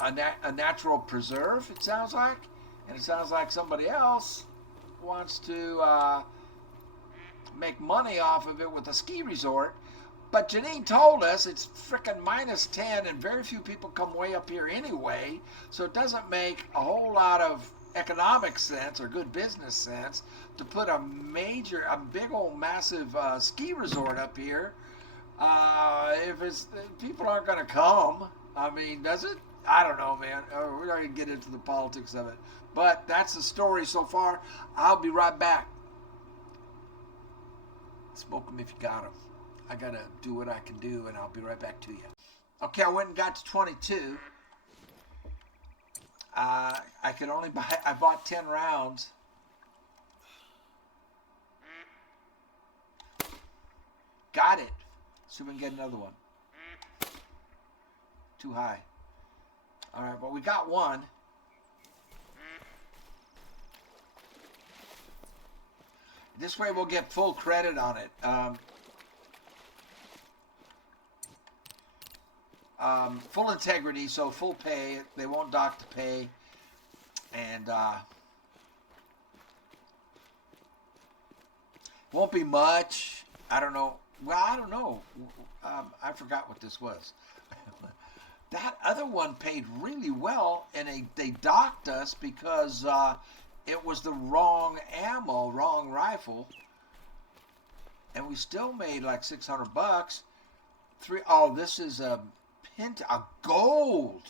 a natural preserve, it sounds like. And it sounds like somebody else wants to make money off of it with a ski resort. But Janine told us it's frickin' -10 and very few people come way up here anyway. So it doesn't make a whole lot of economic sense or good business sense to put a big old massive ski resort up here. If people aren't going to come, I mean, does it? I don't know, man. We're not going to get into the politics of it. But that's the story so far. I'll be right back. Smoke them if you got them. I got to do what I can do, and I'll be right back to you. Okay, I went and got to 22. I bought 10 rounds. Got it. See if we can get another one. Too high. All right, well, we got one. This way we'll get full credit on it. Full integrity, so full pay. They won't dock the pay. And won't be much. I don't know. Well, I don't know. I forgot what this was. That other one paid really well, and they docked us because it was the wrong ammo, wrong rifle, and we still made like $600. This is a gold.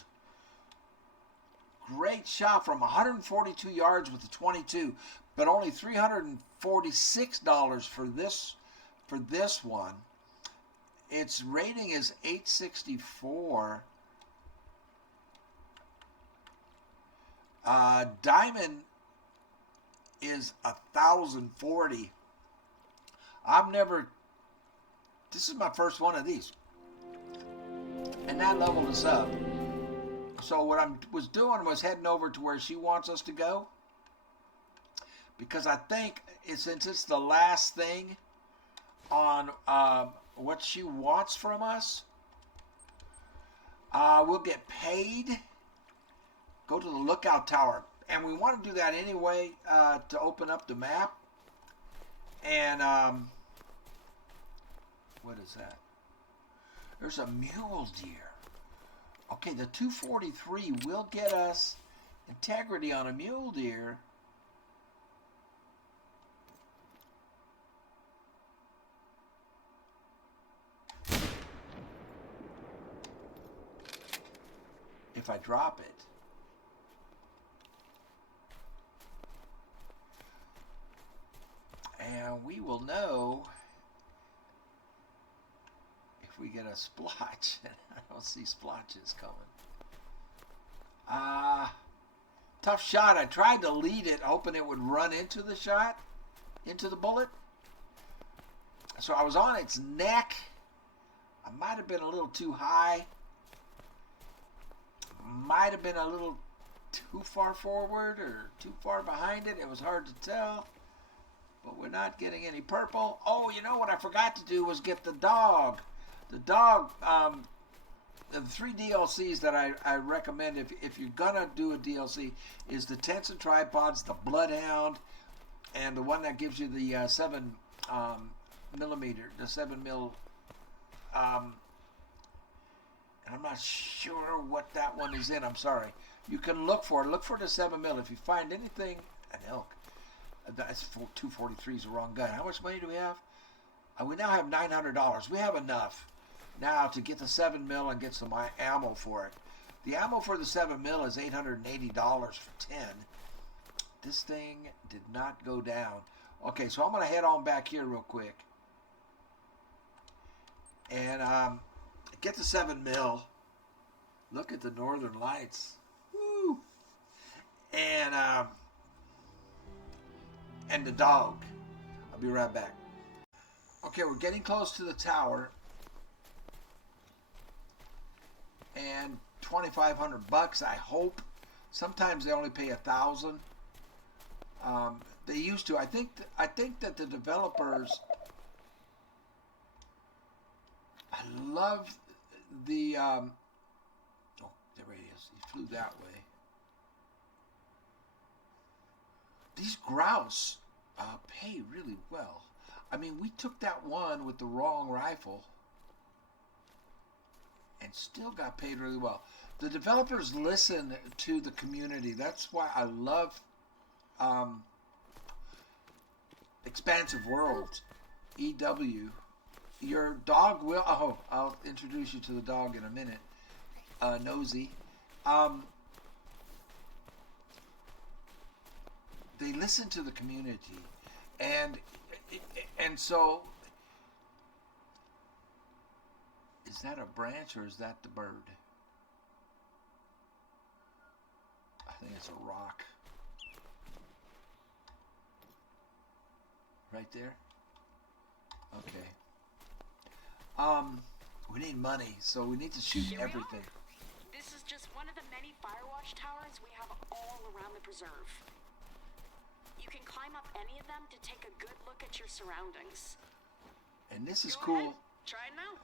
Great shot from 142 yards with the 22, but only $346 for this one. Its rating is 864. Diamond is 1,040. This is my first one of these. And that leveled us up. So what I was doing was heading over to where she wants us to go. Because I think, since it's the last thing on what she wants from us, we'll get paid. Go to the lookout tower. And we want to do that anyway to open up the map. And what is that? There's a mule deer. Okay, the 243 will get us integrity on a mule deer. If I drop it. And we will know if we get a splotch. I don't see splotches coming. Tough shot. I tried to lead it, hoping it would run into the shot, into the bullet. So I was on its neck. I might have been a little too high. Might have been a little too far forward or too far behind it. It was hard to tell. But we're not getting any purple. Oh, you know what I forgot to do was get the dog. The dog, the 3 DLCs that I recommend if you're going to do a DLC is the Tents and Tripods, the Bloodhound, and the one that gives you the 7 millimeter, the 7 mil. And I'm not sure what that one is in. I'm sorry. You can look for it. Look for the 7 mil. If you find anything, an elk. That's 243 is the wrong gun. How much money do we have? We now have $900. We have enough now to get the 7 mil and get some ammo for it. The ammo for the 7 mil is $880 for 10. This thing did not go down. Okay, so I'm going to head on back here real quick and get the 7 mil. Look at the northern lights. Woo! And the dog. I'll be right back. Okay, we're getting close to the tower. And $2,500, I hope. Sometimes they only pay $1,000. They used to. I think that the developers. I love the. Oh, there he is. He flew that way. These grouse pay really well. I mean, we took that one with the wrong rifle and still got paid really well. The developers listen to the community. That's why I love Expansive Worlds, EW. Your dog will... Oh, I'll introduce you to the dog in a minute. Nosy. They listen to the community, and so, is that a branch or is that the bird? I think it's a rock. Right there? Okay. We need money, so we need to shoot everything. This is just one of the many Firewatch towers we have all around the preserve. You can climb up any of them to take a good look at your surroundings. And this is Go cool. ahead. Try it now.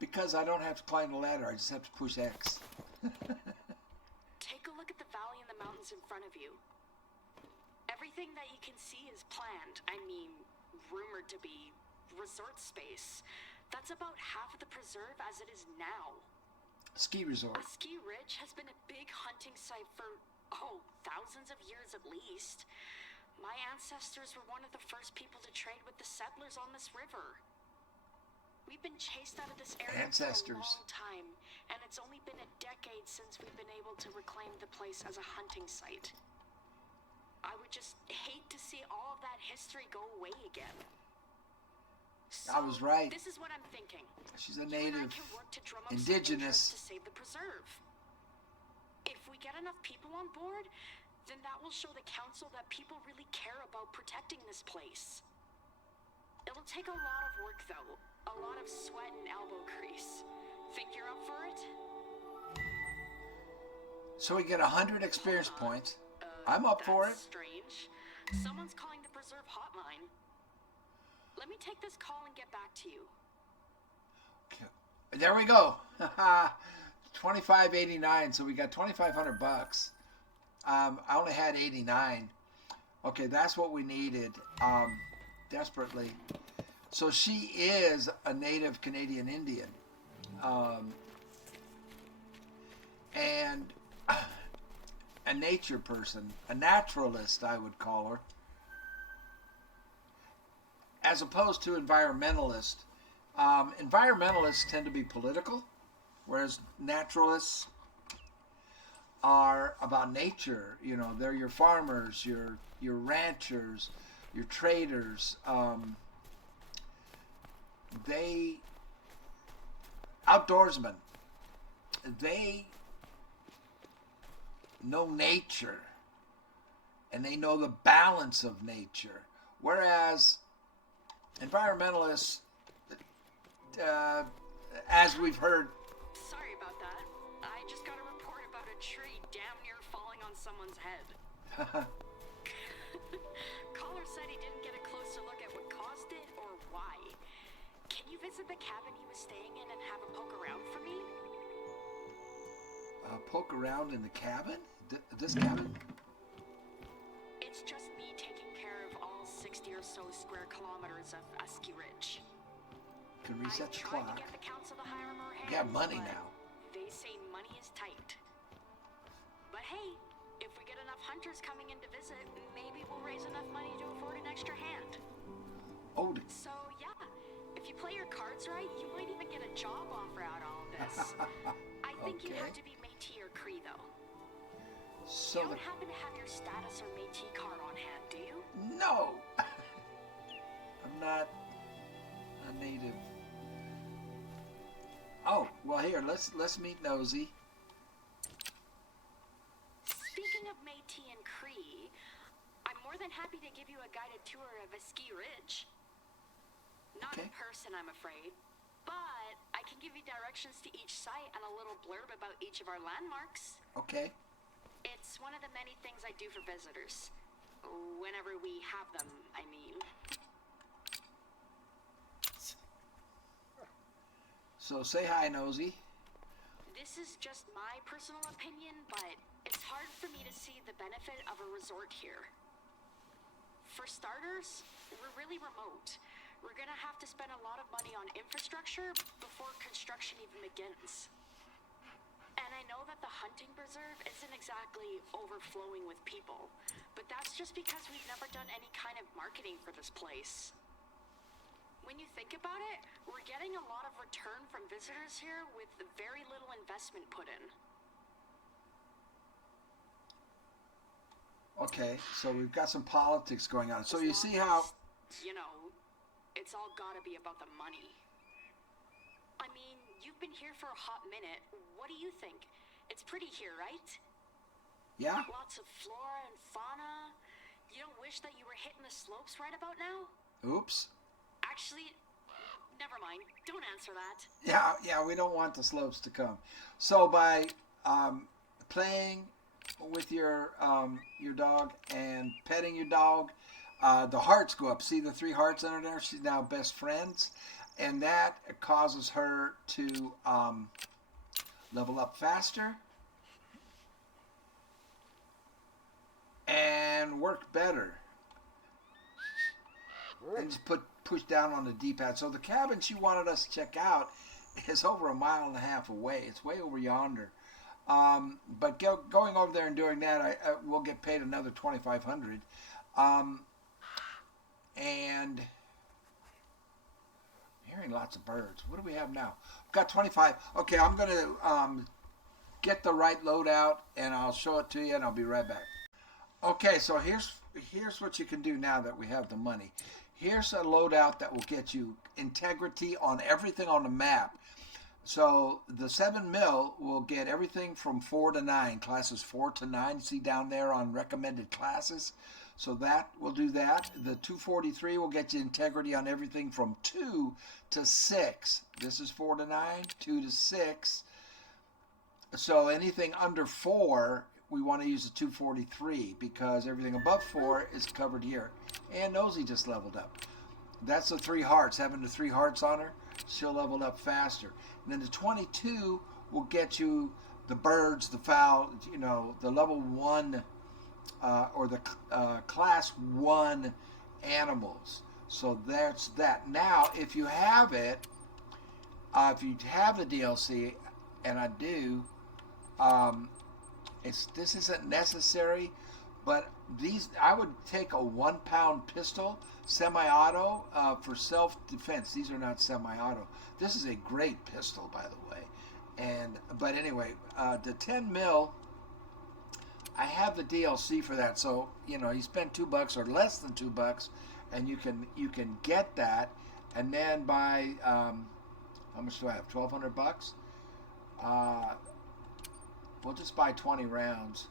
Because I don't have to climb the ladder, I just have to push X. Take a look at the valley and the mountains in front of you. Everything that you can see is planned. I mean, rumored to be resort space. That's about half of the preserve as it is now. ski resort. Askiy Ridge has been a big hunting site for, thousands of years at least. My ancestors were one of the first people to trade with the settlers on this river. We've been chased out of this area for a long time, and it's only been a decade since we've been able to reclaim the place as a hunting site. I would just hate to see all of that history go away again. So, I was right. This is what I'm thinking. She's a You and I native, can work to drum up some indigenous. interest to save the preserve. If we get enough people on board, then that will show the council that people really care about protecting this place. It'll take a lot of work, though. A lot of sweat and elbow grease. Think you're up for it? So we get 100 experience points. I'm up for it. That's strange. Someone's calling the preserve hotline. Let me take this call and get back to you. Okay. There we go. 25.89. So we got 2,500 bucks. I only had 89. Okay, that's what we needed desperately. So she is a native Canadian Indian, and a nature person, a naturalist, I would call her, as opposed to environmentalist. Environmentalists tend to be political, whereas naturalists are about nature. You know, they're your farmers, your ranchers, your traders. They outdoorsmen. They know nature, and they know the balance of nature. Whereas environmentalists, as we've heard. Sorry about that. I just got a report about a tree damn near falling on someone's head. Caller said he didn't get a closer look at what caused it or why. Can you visit the cabin he was staying in and have a poke around for me? Poke around in the cabin? This cabin? It's just me taking care of all 60 or so square kilometers of Askiy Ridge. Can reset the tried clock. to get the council to hire more hands, We got money but now. They say money is tight. But hey, if we get enough hunters coming in to visit, maybe we'll raise enough money to afford an extra hand. Oh, So yeah, if you play your cards right, you might even get a job offer out of all of this. I think you have to be Métis or Cree though. so You don't happen to have your status or Métis card on hand, do you? no, I'm not a native. Oh, well here, let's meet Nosy. Speaking of Métis and Cree, I'm more than happy to give you a guided tour of Askiy Ridge. Not in Okay. person, I'm afraid, but I can give you directions to each site and a little blurb about each of our landmarks. Okay. It's one of the many things I do for visitors. Whenever we have them, I mean. So say hi, Nosy. This is just my personal opinion, but it's hard for me to see the benefit of a resort here. For starters, we're really remote. We're gonna have to spend a lot of money on infrastructure before construction even begins. And I know that the hunting preserve isn't exactly overflowing with people, but that's just because we've never done any kind of marketing for this place. When you think about it, we're getting a lot of return from visitors here with very little investment put in. Okay, so we've got some politics going on. So As you long see how. as, you know, it's all gotta be about the money. I mean, you've been here for a hot minute. What do you think? It's pretty here, right? Yeah? Lots of flora and fauna. You don't wish that you were hitting the slopes right about now? Oops. Actually, never mind. Don't answer that. Yeah, we don't want the slopes to come. So by playing with your dog and petting your dog, the hearts go up. See the 3 hearts under there? She's now best friends. And that causes her to level up faster and work better. And just push down on the D-pad. So the cabin she wanted us to check out is over 1.5 miles away. It's way over yonder. But going over there and doing that, I will get paid another $2,500. And hearing lots of birds. What do we have now? We've got 25. Okay, I'm going to get the right loadout, and I'll show it to you, and I'll be right back. Okay, so here's what you can do now that we have the money. Here's a loadout that will get you integrity on everything on the map. So the 7 mil will get everything from 4 to 9, classes 4 to 9. See down there on recommended classes. So that will do that. The 243 will get you integrity on everything from 2 to 6. This is 4 to 9, 2 to 6. So anything under 4, we want to use the 243 because everything above 4 is covered here. And Nosy just leveled up. That's the 3 hearts. Having the 3 hearts on her, she'll level up faster. And then the 22 will get you the birds, the fowl, the level 1 or the class 1 animals. So that's that. Now, if you have it, if you have the DLC, and I do, this isn't necessary, but I would take a 1-pound pistol, semi-auto, for self-defense. These are not semi-auto. This is a great pistol, by the way. But anyway, the 10 mil, I have the DLC for that. So you spend $2 or less than $2, and you can get that. And then buy how much do I have? $1,200. We'll just buy 20 rounds.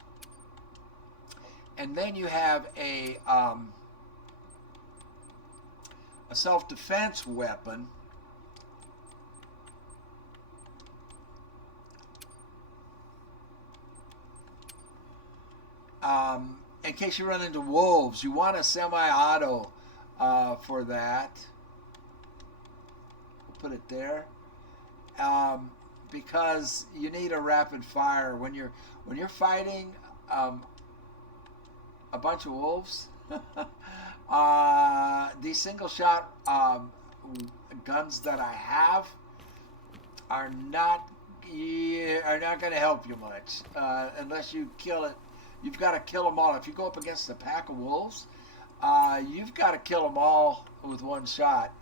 And then you have a self-defense weapon. In case you run into wolves, you want a semi-auto for that. We'll put it there. Because you need a rapid fire when you're fighting a bunch of wolves. These single shot guns that I have are not going to help you much unless you kill it. You've got to kill them all. If you go up against a pack of wolves, you've got to kill them all with one shot.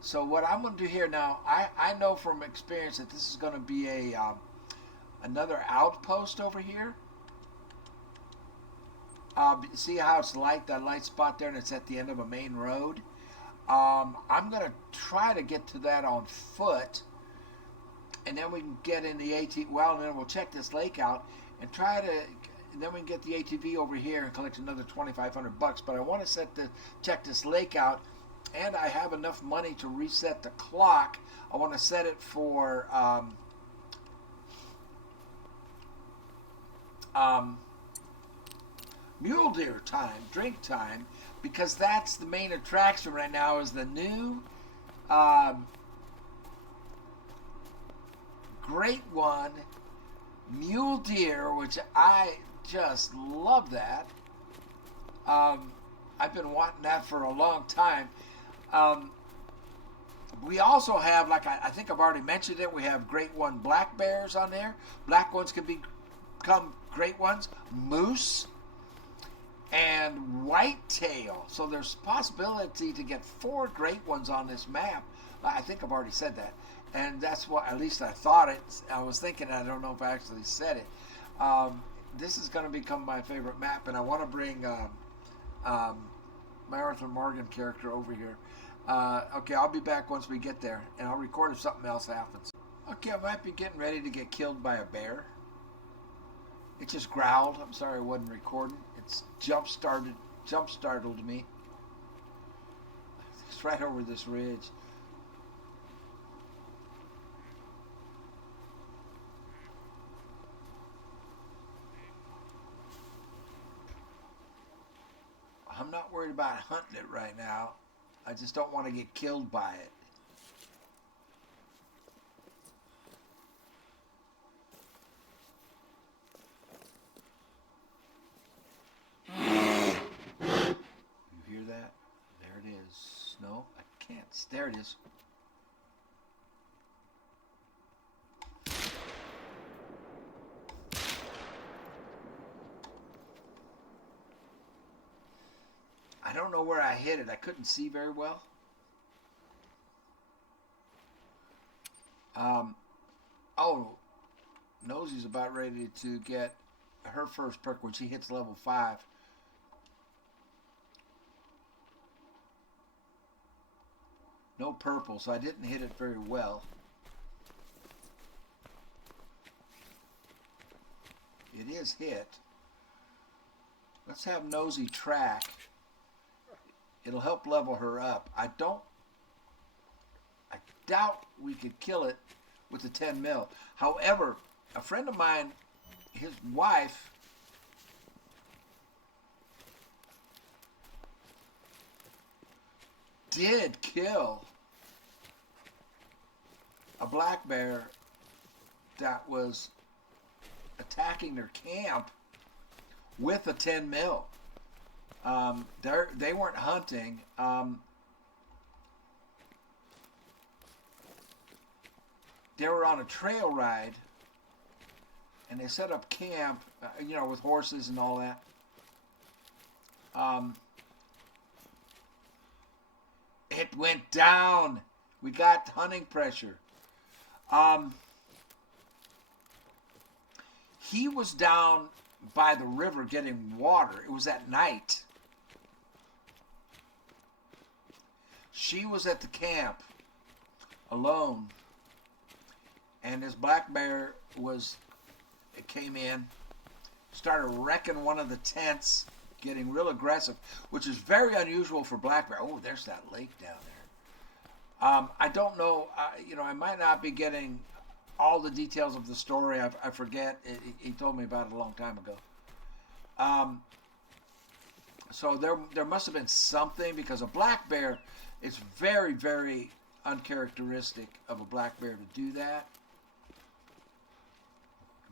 So what I'm going to do here now, I know from experience that this is going to be another outpost over here. See how it's that light spot there, and it's at the end of a main road. I'm going to try to get to that on foot, and then we can get in the ATV. Well, then we'll check this lake out and then we can get the ATV over here and collect another $2,500. But I want to check this lake out. And I have enough money to reset the clock. I want to set it for mule deer time, drink time, because that's the main attraction right now is the new Great One mule deer, which I just love that. I've been wanting that for a long time. We also have, like I think I've already mentioned it, we have Great One black bears on there. Black ones can become great ones. Moose and whitetail. So there's possibility to get 4 great ones on this map. I think I've already said that. And that's what, at least I thought it. I was thinking, I don't know if I actually said it. This is going to become my favorite map, and I want to bring my Arthur Morgan character over here. Okay, I'll be back once we get there, and I'll record if something else happens. Okay, I might be getting ready to get killed by a bear. It just growled. I'm sorry I wasn't recording. It's jump startled me. It's right over this ridge. I'm not worried about hunting it right now. I just don't want to get killed by it. You hear that? There it is. No, I can't. There it is. don't know where I hit it. I couldn't see very well. Oh, Nosy's about ready to get her first perk when she hits level 5. No purple, so I didn't hit it very well. It is hit. Let's have Nosy track. It'll help level her up. I doubt we could kill it with the 10 mil. However, a friend of mine, his wife, did kill a black bear that was attacking their camp with a 10 mil. They weren't hunting. They were on a trail ride, and they set up camp, with horses and all that. It went down. We got hunting pressure. He was down by the river getting water. It was at night. She was at the camp alone. And this black bear came in, started wrecking one of the tents, getting real aggressive, which is very unusual for black bear. Oh, there's that lake down there. I don't know, I might not be getting all the details of the story. I forget. He told me about it a long time ago. So there must have been something, because a black bear, it's very, very uncharacteristic of a black bear to do that.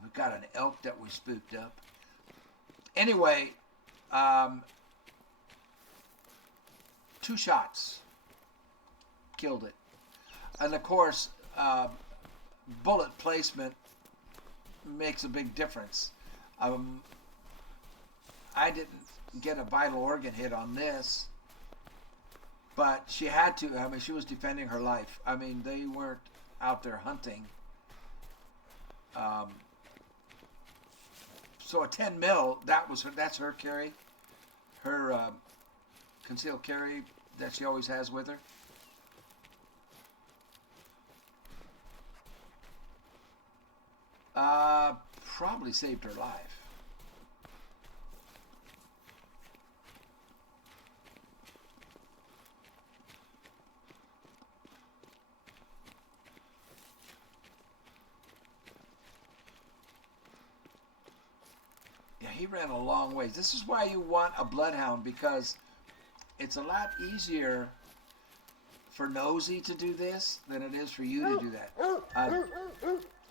We've got an elk that we spooked up. Anyway, 2 shots killed it. And of course, bullet placement makes a big difference. I didn't get a vital organ hit on this, but she had to. I mean, she was defending her life. I mean, they weren't out there hunting. So a 10 mil, that's her carry, her concealed carry that she always has with her. Probably saved her life. Yeah, he ran a long ways. This is why you want a bloodhound, because it's a lot easier for Nosy to do this than it is for you to do that.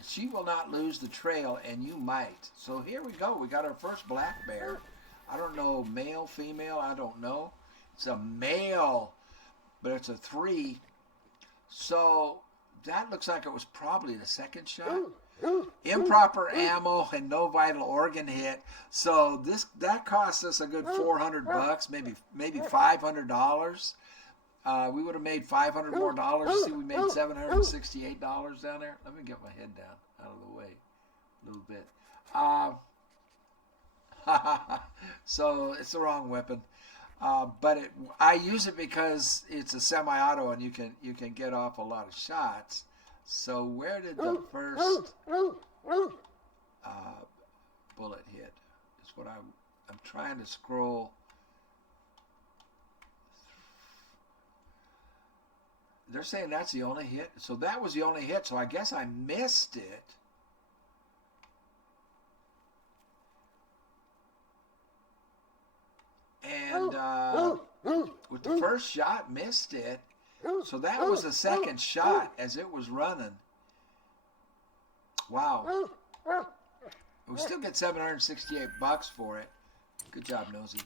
She will not lose the trail, and you might. So here we go. We got our first black bear. I don't know, male, female, I don't know. It's a male, but it's a 3. So that looks like it was probably the second shot. Improper ammo and no vital organ hit. So that cost us a good $400, maybe $500. We would have made $500 more dollars. See, we made $768 down there. Let me get my head down out of the way a little bit. So it's the wrong weapon, but I use it because it's a semi-auto and you can get off a lot of shots. So where did the first bullet hit? Is what I'm trying to scroll. They're saying that's the only hit. So that was the only hit. So I guess I missed it. And with the first shot, missed it. So that was the second shot as it was running. Wow. We still get $768 for it. Good job, Nosy.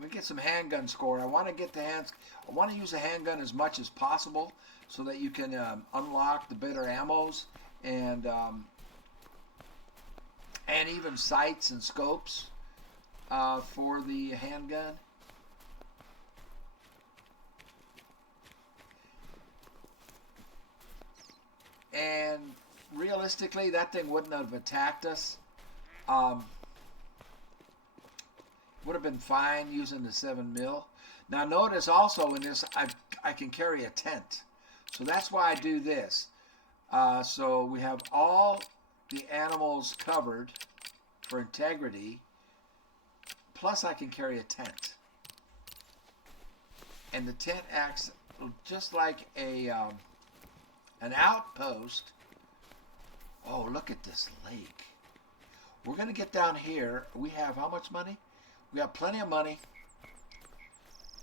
We get some handgun score. I want to get the hands. I want to use the handgun as much as possible so that you can unlock the better ammos and even sights and scopes for the handgun. And realistically, that thing wouldn't have attacked us. Would have been fine using the 7mm. Now notice also in this, I can carry a tent. So that's why I do this. So we have all the animals covered for integrity. Plus I can carry a tent. And the tent acts just like a an outpost. Oh, look at this lake. We're going to get down here. We have how much money? We have plenty of money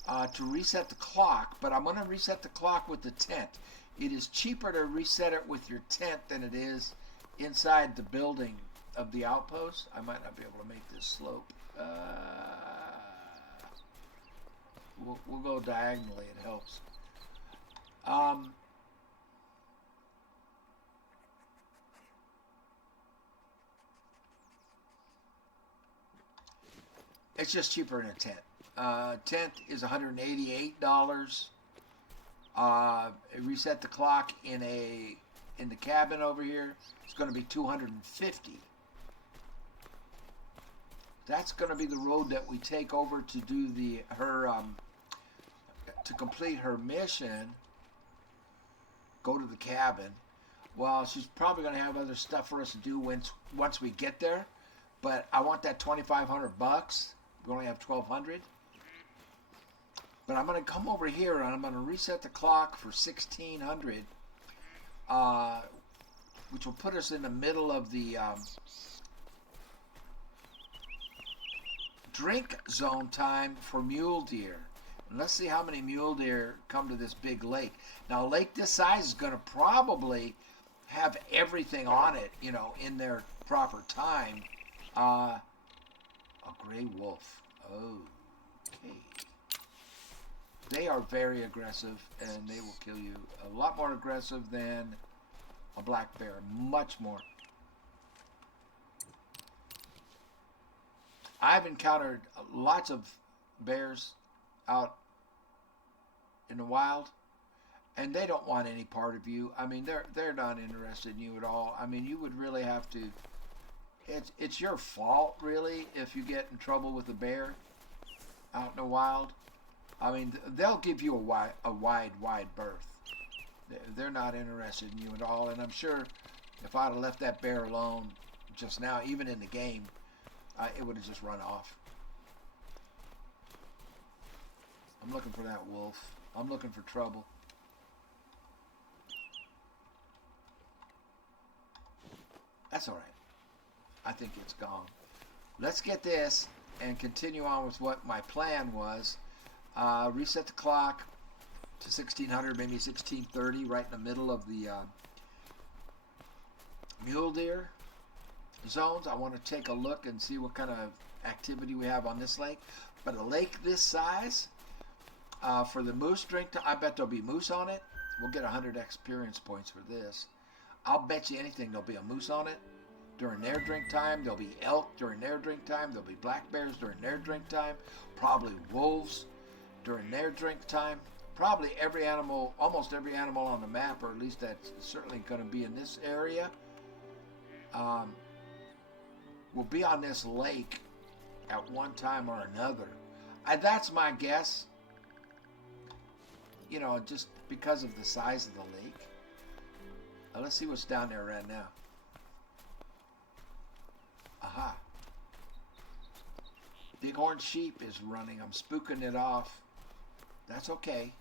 to reset the clock, but I'm going to reset the clock with the tent. It is cheaper to reset it with your tent than it is inside the building of the outpost. I might not be able to make this slope. We'll go diagonally. It helps. It's just cheaper in a tent. Tent is $188. Reset the clock in the cabin over here. It's going to be $250. That's going to be the road that we take over to do to complete her mission. Go to the cabin. Well, she's probably going to have other stuff for us to do once we get there. But I want that $2,500. We only have $1,200. But I'm going to come over here and I'm going to reset the clock for $1,600, which will put us in the middle of the drink zone time for mule deer. And let's see how many mule deer come to this big lake. Now, a lake this size is going to probably have everything on it, you know, in their proper time. A gray wolf. Okay. They are very aggressive, and they will kill you. A lot more aggressive than a black bear. Much more. I've encountered lots of bears out in the wild, and they don't want any part of you. I mean, they're not interested in you at all. I mean, you would really have to. It's your fault, really, if you get in trouble with a bear out in the wild. I mean, they'll give you a wide berth. They're not interested in you at all. And I'm sure if I'd have left that bear alone just now, even in the game, it would have just run off. I'm looking for that wolf. I'm looking for trouble. That's all right. I think it's gone. Let's get this and continue on with what my plan was. Reset the clock to 1600, maybe 1630, right in the middle of the mule deer zones. I want to take a look and see what kind of activity we have on this lake. But a lake this size, for the moose drink, I bet there'll be moose on it. We'll get 100 experience points for this. I'll bet you anything there'll be a moose on it during their drink time. There'll be elk during their drink time. There'll be black bears during their drink time. Probably wolves during their drink time. Probably every animal, almost every animal on the map, or at least that's certainly going to be in this area, will be on this lake at one time or another. That's my guess. You know, just because of the size of the lake. Let's see what's down there right now. Aha. Bighorn sheep is running. I'm spooking it off. That's okay.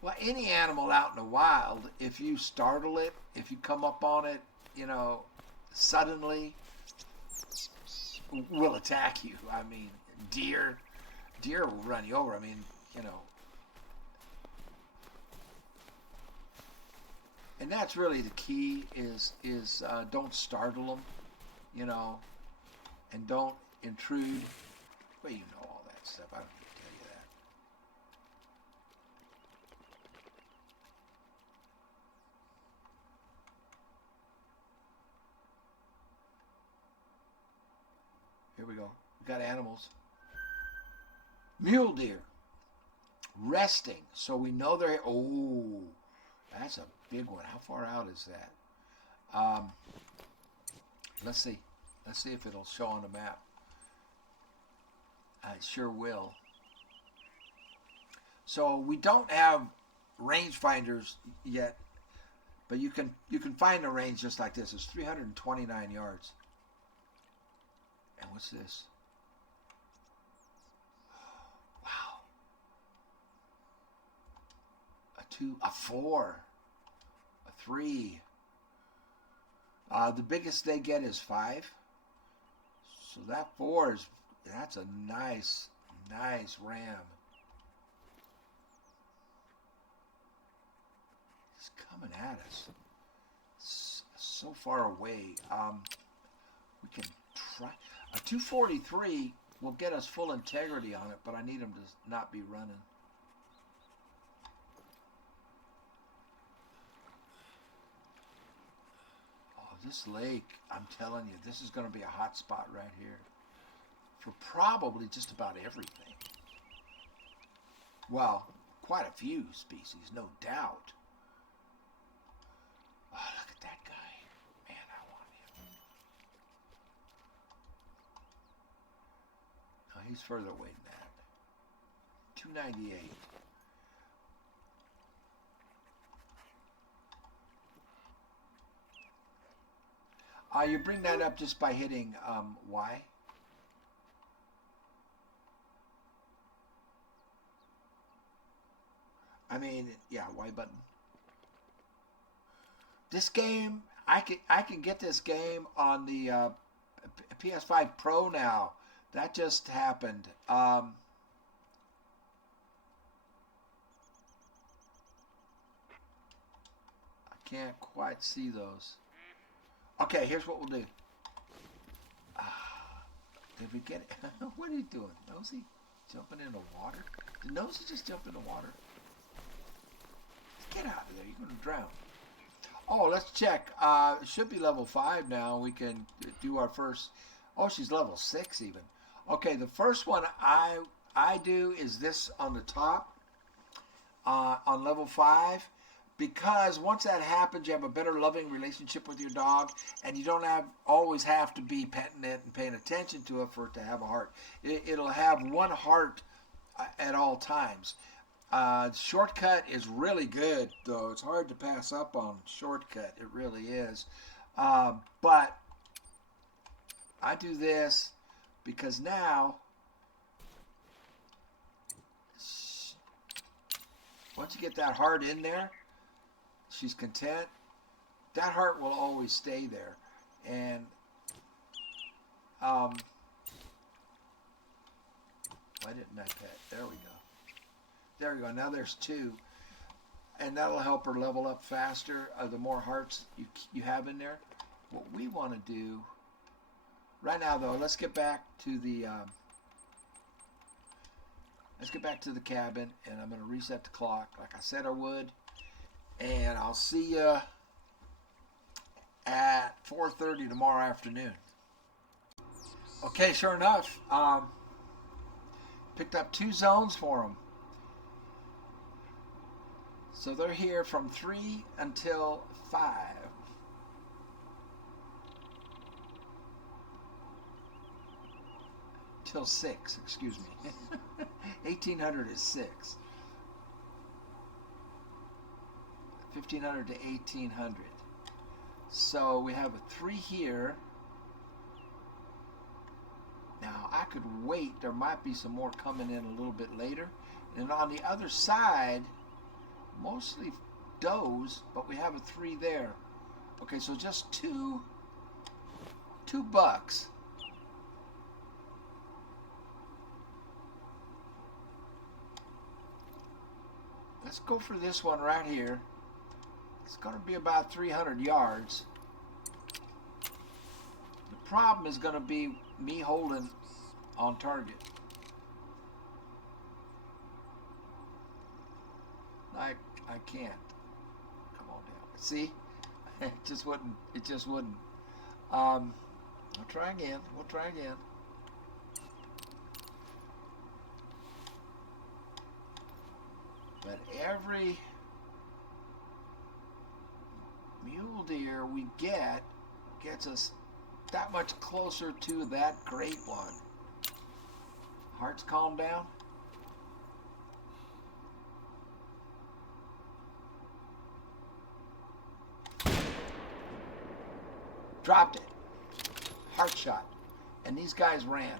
Well, any animal out in the wild, if you startle it, if you come up on it, you know, suddenly, will attack you. I mean, deer will run you over. I mean, you know. And that's really the key is don't startle them, you know, and don't intrude Well, you know all that stuff. I don't need to tell you that. Here we go. We got animals. Mule deer. Resting. So we know they're... Oh, that's a big one. How far out is that? Let's see. Let's see if it'll show on the map. I sure will. So we don't have rangefinders yet, but you can find a range just like this. It's 329 yards. And what's this? Wow. A 2, a 4, a 3. The biggest they get is 5. So that 4 is, that's a nice ram. He's coming at us. So far away. We can try. A 243 will get us full integrity on it, but I need him to not be running. Oh, this lake, I'm telling you, this is going to be a hot spot right here for probably just about everything. Well, quite a few species, no doubt. Oh, look at that guy. Man, I want him. Oh, he's further away than that. 298. You bring that up just by hitting Y. I mean, yeah, Y button. This game, I can get this game on the PS5 Pro now. That just happened. I can't quite see those. Okay, here's what we'll do. Did we get it? What are you doing, Nosy? Jumping into water? Did Nosy just jump into water? Get out of there. You're going to drown. Oh, let's check. It should be level 5 now. We can do our first... Oh, she's level 6 even. Okay, the first one I do is this on the top. On level 5. Because once that happens, you have a better loving relationship with your dog, and you don't always have to be petting it and paying attention to it for it to have a heart. It'll have one heart at all times. Shortcut is really good, though. It's hard to pass up on Shortcut. It really is. But I do this because now, once you get that heart in there, she's content. That heart will always stay there. And why didn't I pet? There we go. There we go. Now there's 2. And that'll help her level up faster. The more hearts you have in there. What we want to do right now, though, let's get back to the cabin, and I'm going to reset the clock like I said I would. And I'll see you at 4:30 tomorrow afternoon. Okay, sure enough, picked up 2 zones for them. So they're here from 3 until 5. Till 6, excuse me. 1800 is 6. 1500 to 1800. So we have a 3 here. Now I could wait. There might be some more coming in a little bit later. And on the other side, mostly does, but we have a 3 there. Okay, so just two bucks. Let's go for this one right here. It's going to be about 300 yards. The problem is going to be me holding on target. I can't. Come on down. See? It just wouldn't. It just wouldn't. I'll try again. We'll try again. But every mule deer we get gets us that much closer to that great one. Hearts calm down. Dropped it. Heart shot. And these guys ran.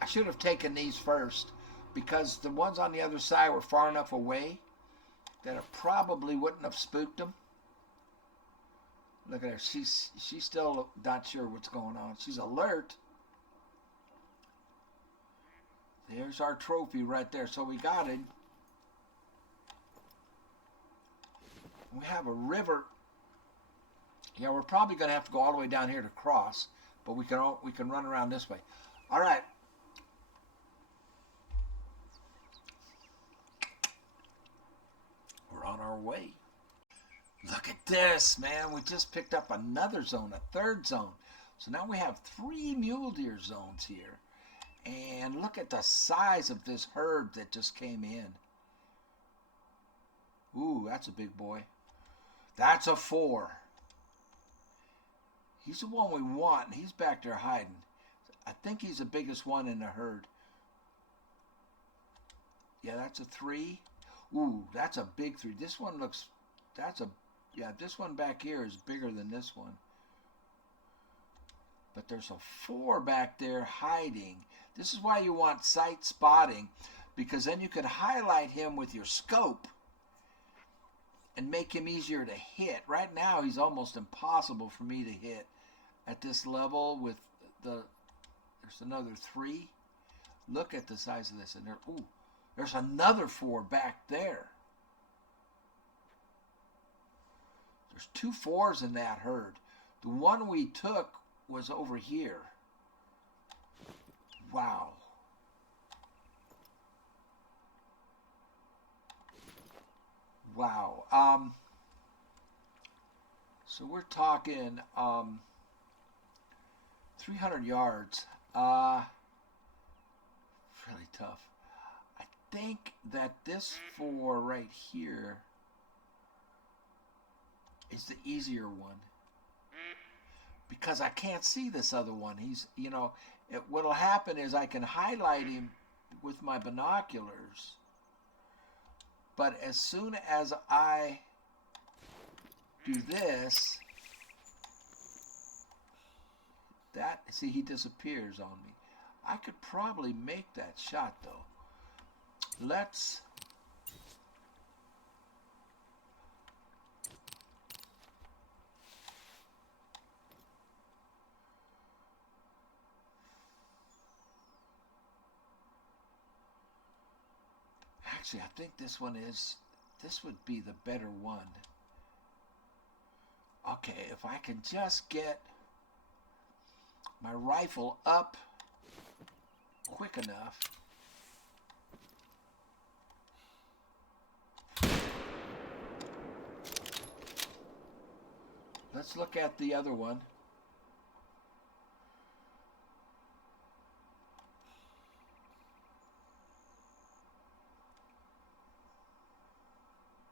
I should have taken these first because the ones on the other side were far enough away that it probably wouldn't have spooked them. Look at her. She's still not sure what's going on. She's alert. There's our trophy right there. So we got it. We have a river. Yeah, we're probably going to have to go all the way down here to cross, but we can run around this way. All right. We're on our way. Look at this, man. We just picked up another zone, a third zone. So now we have 3 mule deer zones here. And look at the size of this herd that just came in. Ooh, that's a big boy. That's a 4. He's the one we want, and he's back there hiding. I think he's the biggest one in the herd. Yeah, that's a 3. Ooh, that's a big 3. This one looks, this one back here is bigger than this one. But there's a 4 back there hiding. This is why you want sight spotting, because then you could highlight him with your scope and make him easier to hit. Right now, he's almost impossible for me to hit at this level with the, there's another 3. Look at the size of this. And there, ooh, there's another 4 back there. There's 2 4s in that herd. The one we took was over here. Wow. Wow. So we're talking 300 yards. Really tough. I think that this 4 right here is the easier one, because I can't see this other one. He's, you know, what'll happen is I can highlight him with my binoculars, but as soon as I do this, see, he disappears on me. I could probably make that shot though. Let's actually, I think this would be the better one. Okay, if I can just get my rifle up quick enough. Let's look at the other one.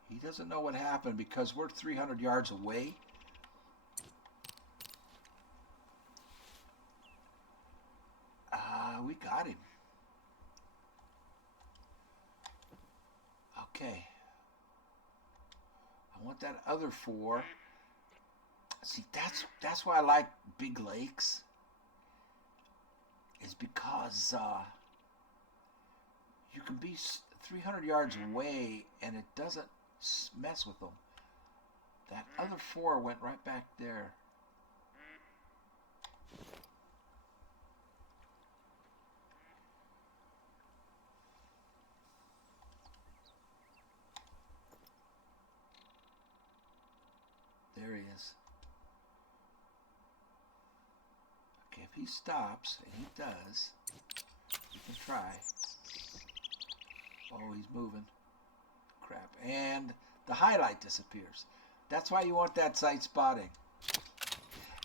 He doesn't know what happened because we're 300 yards away. We got him. Okay. I want that other 4. See, that's why I like big lakes. Is because you can be 300 yards away and it doesn't mess with them. That other 4 went right back there. There he is. Okay, if he stops, and he does, You can try. Oh, he's moving. Crap. And the highlight disappears. That's why you want that sight spotting.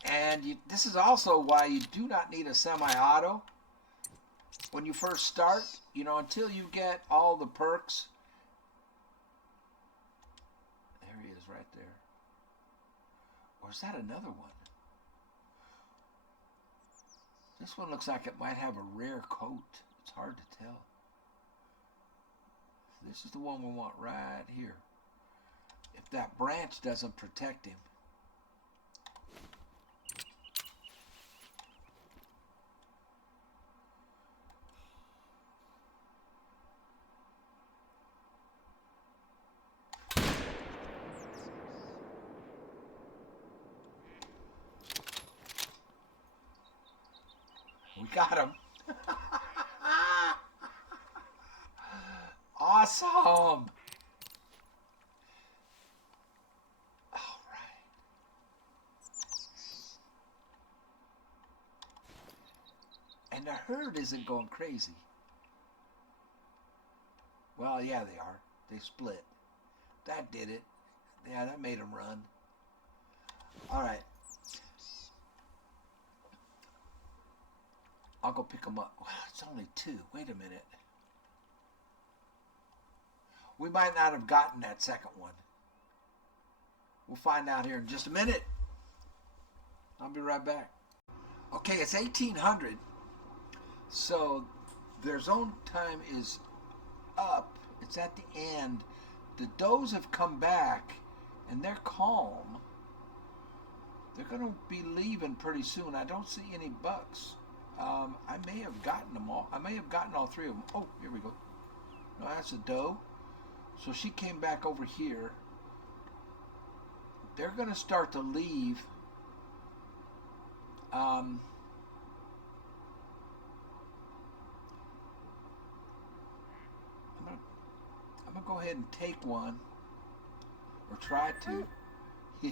And this is also why you do not need a semi-auto when you first start, until you get all the perks. There he is right there. Or is that another one? This one looks like it might have a rare coat. It's hard to tell. This is the one we want right here. If that branch doesn't protect him. We got him. Awesome. All right. And the herd isn't going crazy. Well, yeah, they are. They split. That did it. Yeah, that made them run. All right. I'll go pick them up. Wow, it's only 2. Wait a minute. We might not have gotten that second one. We'll find out here in just a minute. I'll be right back. Okay, it's 1800. So their zone time is up. It's at the end. The does have come back, and they're calm. They're going to be leaving pretty soon. I don't see any bucks. I may have gotten them all. I may have gotten all 3 of them. Oh, here we go. No, that's a doe. So she came back over here. They're going to start to leave. I'm gonna go ahead and take one, or try to. Yeah.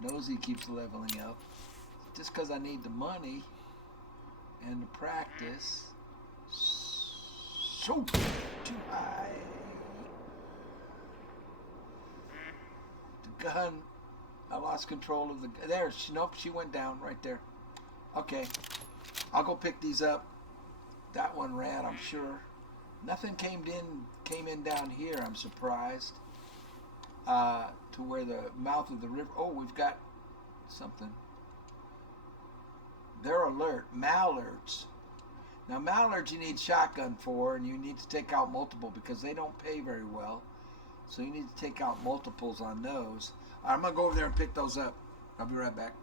Nosy keeps leveling up. Just because I need the money and the practice. So too high. The gun. I lost control of the. There. Nope. She went down right there. Okay. I'll go pick these up. That one ran, I'm sure. Nothing came in down here. I'm surprised. To where the mouth of the river. Oh, we've got something. They're alert. Mallards. Now, mallards you need shotgun for, and you need to take out multiple because they don't pay very well. So you need to take out multiples on those. I'm going to go over there and pick those up. I'll be right back.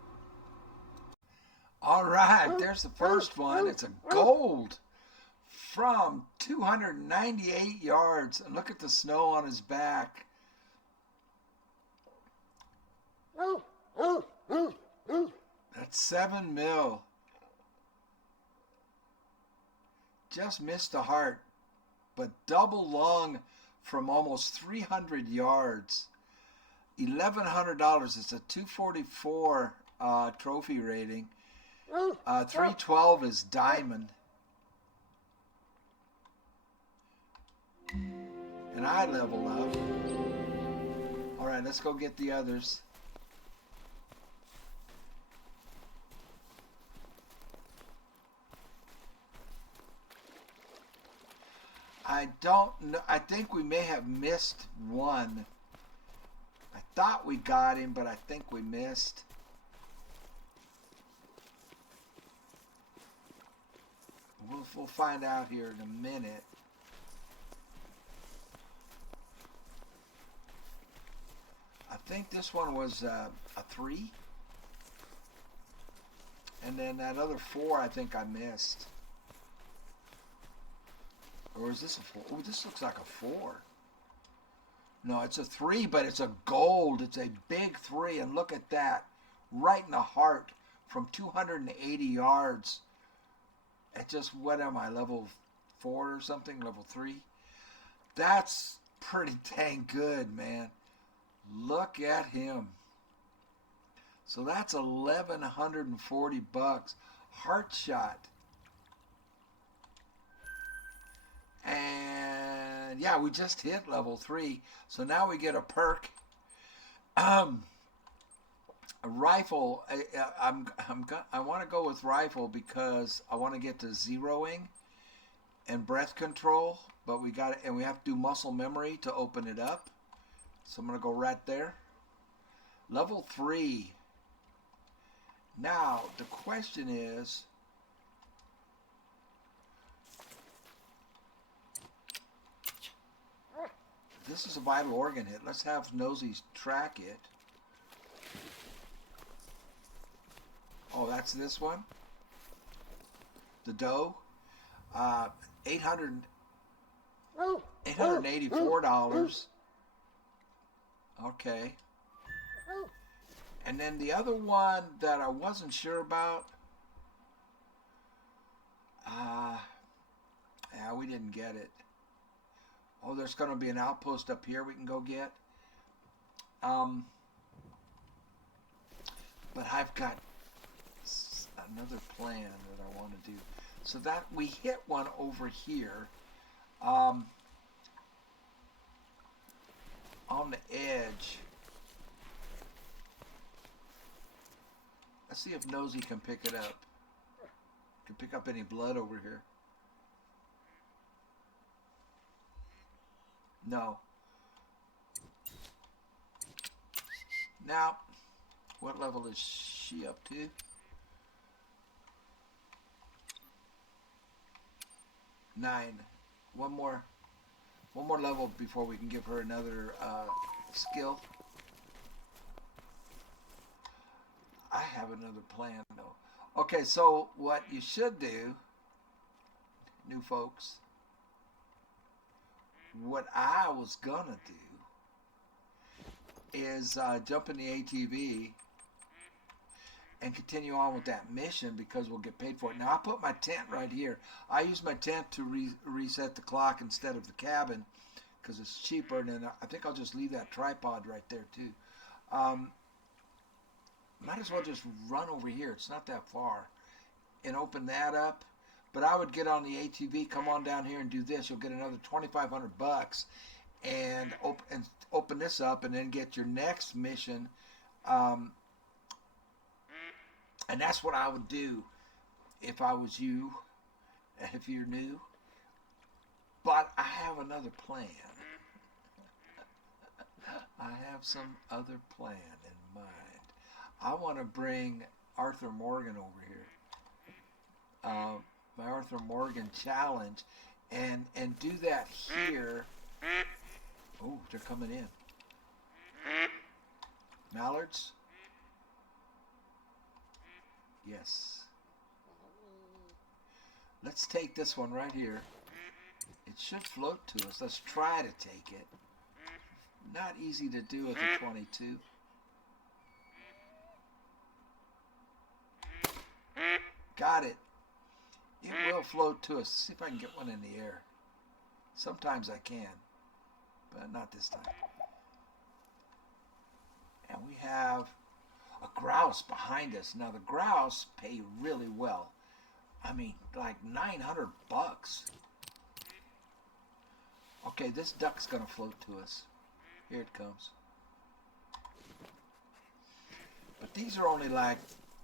All right, there's the first one. It's a gold from 298 yards. And look at the snow on his back. That's 7 mil. Just missed the heart, but double lung from almost 300 yards. $1,100. It's a 244 trophy rating. 312 is diamond. And I level up. All right, let's go get the others. I don't know. I think we may have missed one. I thought we got him, but I think we missed. We'll find out here in a minute. I think this one was a 3. And then that other 4 I think I missed. Or is this a 4? Oh, this looks like a 4. No, it's a 3, but it's a gold. It's a big 3. And look at that. Right in the heart from 280 yards. At just, what am I, level 4 or something? Level 3? That's pretty dang good, man. Look at him. So that's $1,140. Heart shot. And yeah, we just hit level 3. So now we get a perk. A rifle. I want to go with rifle because I want to get to zeroing and breath control. But we got it, and we have to do muscle memory to open it up. So I'm gonna go right there. Level 3. Now the question is, this is a vital organ hit. Let's have Nosy track it. Oh, that's this one. The doe. $884. Okay. And then the other one that I wasn't sure about. Yeah, we didn't get it. Oh, there's going to be an outpost up here we can go get. But I've got another plan that I want to do. So that we hit one over here. On the edge. Let's see if Nosy can pick it up. Can pick up any blood over here. No. Now, what level is she up to? 9. One more level before we can give her another skill. I have another plan though. Okay, so what you should do, new folks, what I was gonna do is jump in the ATV and continue on with that mission because we'll get paid for it. Now I put my tent right here. I use my tent to reset the clock instead of the cabin because it's cheaper, and then I think I'll just leave that tripod right there too. Might as well just run over here. It's not that far, and open that up. But I would get on the ATV, come on down here and do this. You'll get another $2,500 and open this up, and then get your next mission. And that's what I would do if I was you, if you're new. But I have another plan. I have some other plan in mind. I want to bring Arthur Morgan over here. My Arthur Morgan challenge. And do that here. Oh, they're coming in. Mallards? Yes. Let's take this one right here. It should float to us. Let's try to take it. Not easy to do with a 22. Got it. It will float to us. See if I can get one in the air. Sometimes I can, but not this time. And we have a grouse behind us. Now the grouse pay really well. I mean, like $900. Okay, this duck's gonna float to us. Here it comes. But these are only like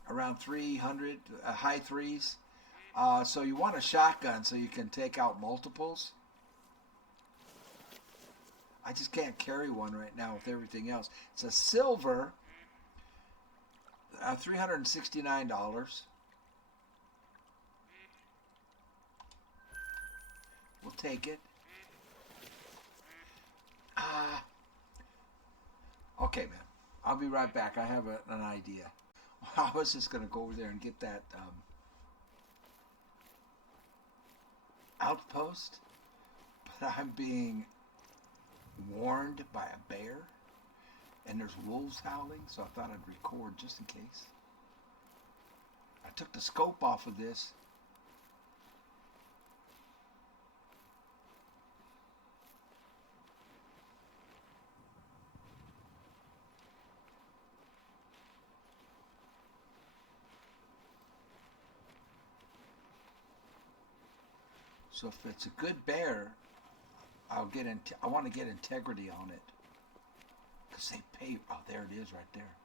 around 300, high threes. So you want a shotgun so you can take out multiples. I just can't carry one right now with everything else. It's a silver, $369. We'll take it. Okay, man. I'll be right back. I have an idea. I was just going to go over there and get that outpost, but I'm being warned by a bear, and there's wolves howling, so I thought I'd record just in case. I took the scope off of this. So if it's a good bear, I want to get integrity on it. Because they pay. Oh, there it is right there.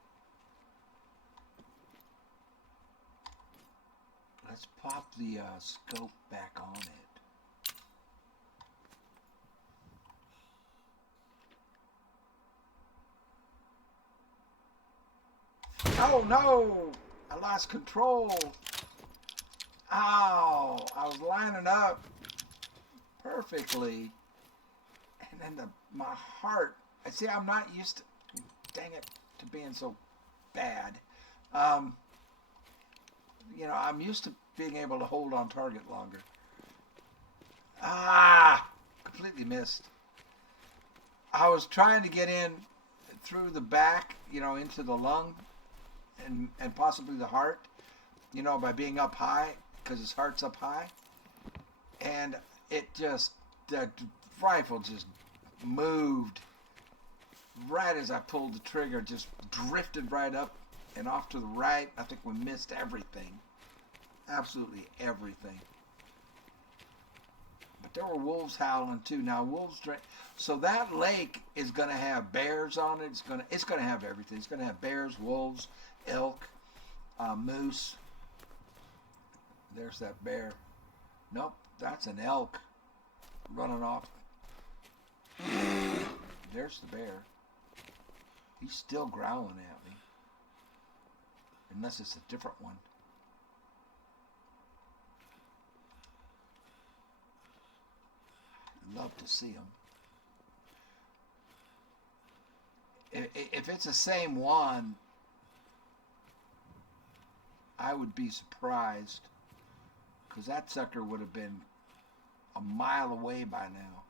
Let's pop the scope back on it. Oh no! I lost control. Ow! I was lining up perfectly. And then my heart. I see I'm not used to, dang it, to being so bad. You know, I'm used to being able to hold on target longer. Completely missed. I was trying to get in through the back, you know, into the lung and possibly the heart, you know, by being up high, because his heart's up high. And it just, the rifle just moved right as I pulled the trigger, just drifted right up and off to the right. I think we missed everything. Absolutely everything. But there were wolves howling too. Now wolves drink. So that lake is going to have bears on it. It's going to have everything. It's going to have bears, wolves, elk, moose. There's that bear. Nope, that's an elk running off. There's the bear. He's still growling at me. Unless it's a different one. Love to see him. If it's the same one, I would be surprised, because that sucker would have been a mile away by now.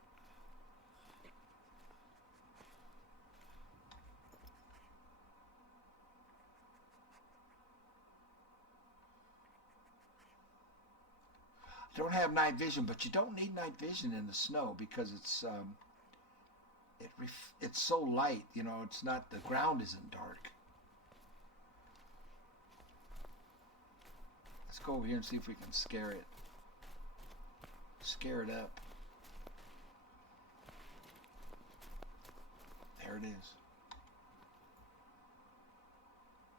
Don't have night vision, but you don't need night vision in the snow because it's so light. You know, it's not, the ground isn't dark. Let's go over here and see if we can scare it. Scare it up. There it is.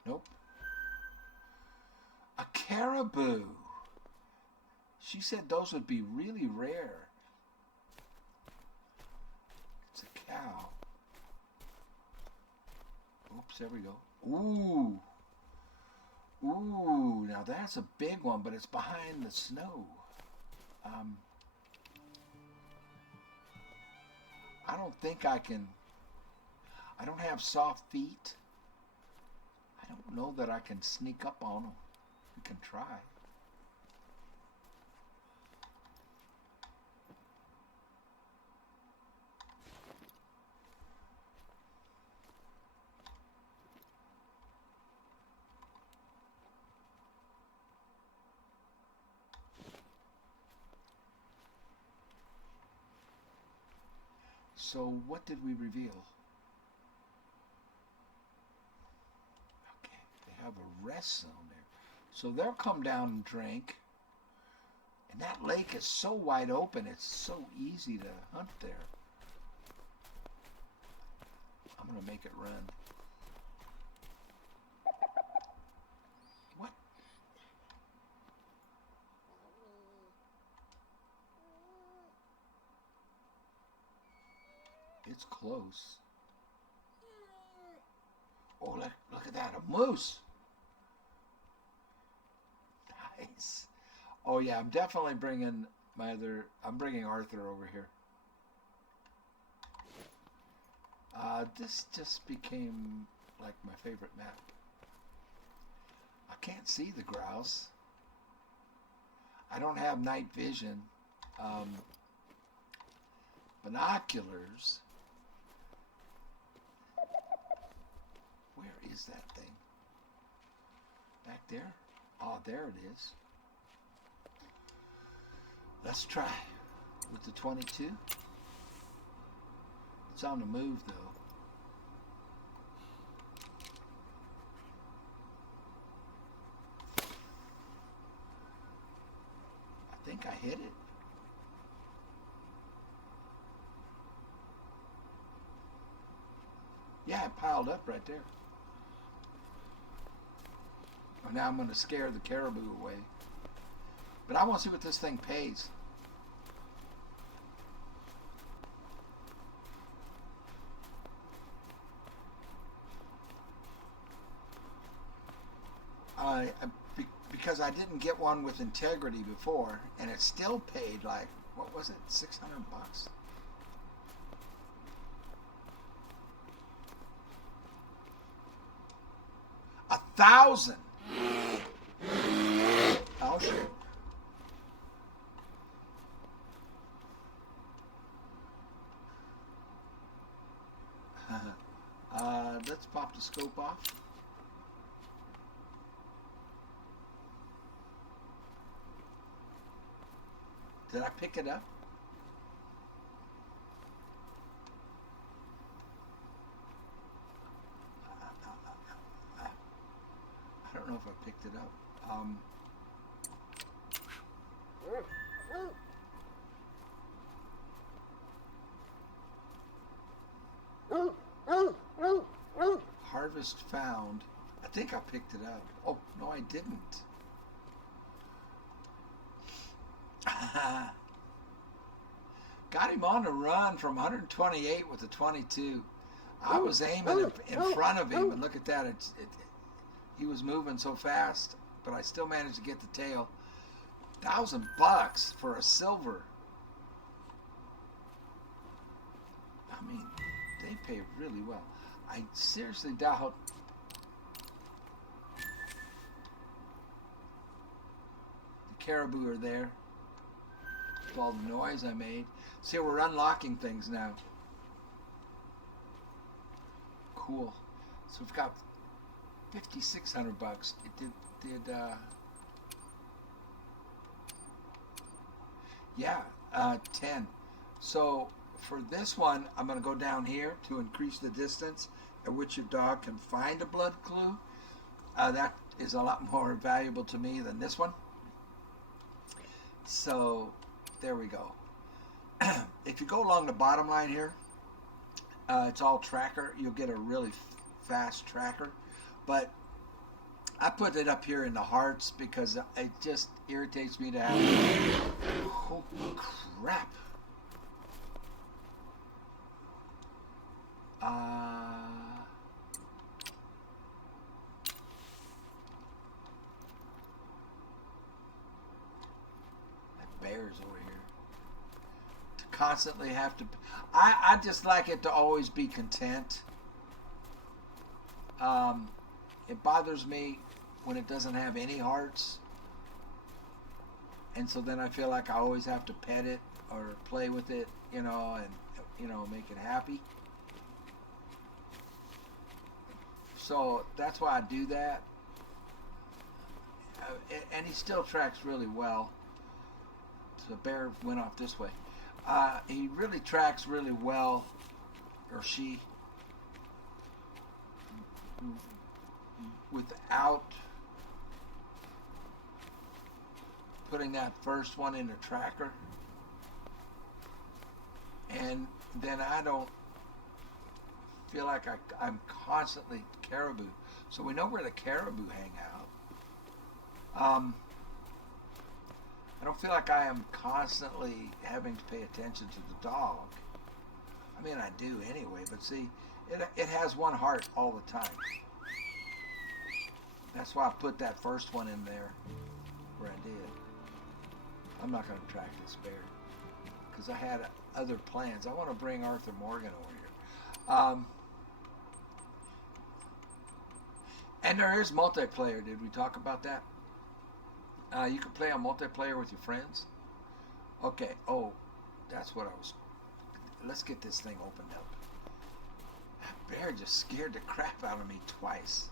Nope. A caribou. She said those would be really rare. It's a cow. Oops, there we go. Ooh. Ooh, now that's a big one, but it's behind the snow. I don't think I can. I don't have soft feet. I don't know that I can sneak up on them. We can try. So what did we reveal? Okay, they have a rest zone there. So they'll come down and drink. And that lake is so wide open, it's so easy to hunt there. I'm going to make it run. What? It's close. Oh, look at that, a moose. Nice. Oh yeah, I'm definitely bringing I'm bringing Arthur over here. This just became like my favorite map. I can't see the grouse. I don't have night vision. Binoculars. Where is that thing? Back there? Oh, there it is. Let's try with the 22. It's on the move though. I think I hit it. Yeah, it piled up right there. Well, now I'm going to scare the caribou away. But I want to see what this thing pays. Because I didn't get one with integrity before, and it still paid like, what was it, 600 bucks? $1,000. Oh shit. Let's pop the scope off. Did I pick it up? I don't know if I picked it up. Harvest found. I think I picked it up. Oh, no, I didn't. Got him on the run from 128 with the 22. I was aiming in front of him, and look at that. He was moving so fast, but I still managed to get the tail. $1,000 for a silver. I mean, they pay really well. I seriously doubt the caribou are there with all the noise I made. See, we're unlocking things now. Cool. So we've got 5,600 bucks. It did yeah, 10. So for this one, I'm going to go down here to increase the distance at which your dog can find a blood clue. That is a lot more valuable to me than this one. So there we go. If you go along the bottom line here, it's all tracker. You'll get a really fast tracker. But I put it up here in the hearts because it just irritates me to have. Oh crap! That bear's over here. To constantly have to. I just like it to always be content. It bothers me when it doesn't have any hearts, and so then I feel like I always have to pet it or play with it, and make it happy. So that's why I do that. And he still tracks really well. So the bear went off this way. He really tracks really well, or she, without putting that first one in the tracker. And then I don't feel like I'm constantly caribou. So we know where the caribou hang out. I don't feel like I am constantly having to pay attention to the dog. I mean, I do anyway, but see, it has one heart all the time. That's why I put that first one in there where I did. I'm not going to track this bear because I had other plans. I want to bring Arthur Morgan over here. And there is multiplayer. Did we talk about that? You can play on multiplayer with your friends. Okay. Oh, that's what I was. Let's get this thing opened up. That bear just scared the crap out of me twice.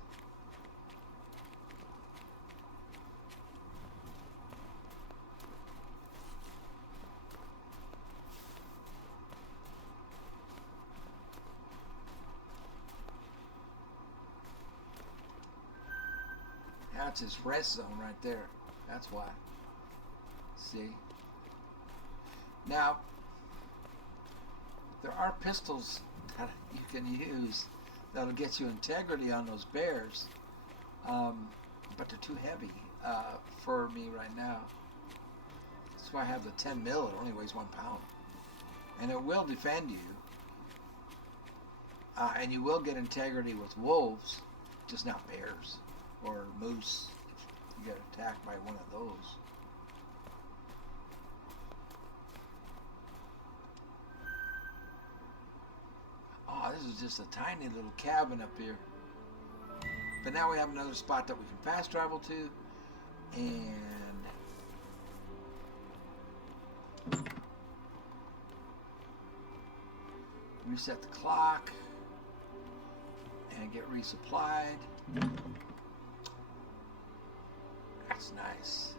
That's his rest zone right there. That's why. See? Now, there are pistols that you can use that'll get you integrity on those bears. But they're too heavy for me right now. That's why I have the 10 mil. It only weighs 1 pound. And it will defend you. And you will get integrity with wolves, just not bears or moose if you get attacked by one of those. Oh, this is just a tiny little cabin up here. But now we have another spot that we can fast travel to. And reset the clock and get resupplied. That's nice.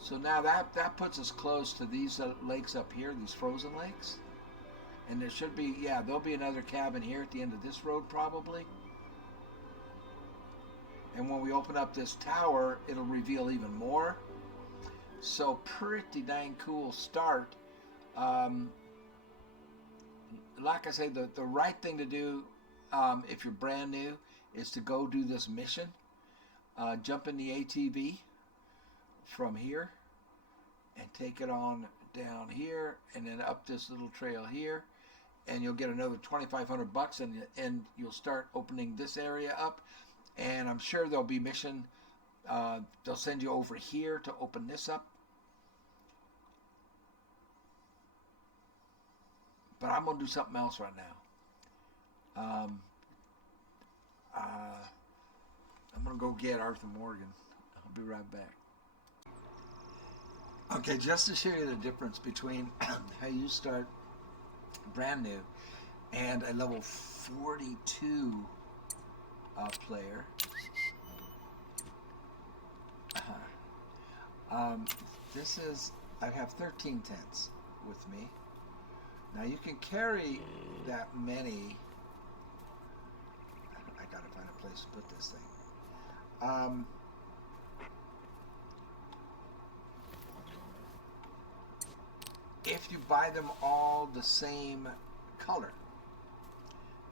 So now that puts us close to these lakes up here, these frozen lakes. And there should be, yeah, there'll be another cabin here at the end of this road probably. And when we open up this tower, it'll reveal even more. So pretty dang cool start. Like I say, the right thing to do if you're brand new is to go do this mission. Jump in the ATV from here and take it on down here and then up this little trail here. And you'll get another $2,500 and you'll start opening this area up. And I'm sure there'll be mission. They'll send you over here to open this up. But I'm going to do something else right now. I'm going to go get Arthur Morgan. I'll be right back. Okay, just to show you the difference between how you start brand new and a level 42 player. This is, I have 13 tents with me. Now you can carry that many. I gotta find a place to put this thing. If you buy them all the same color,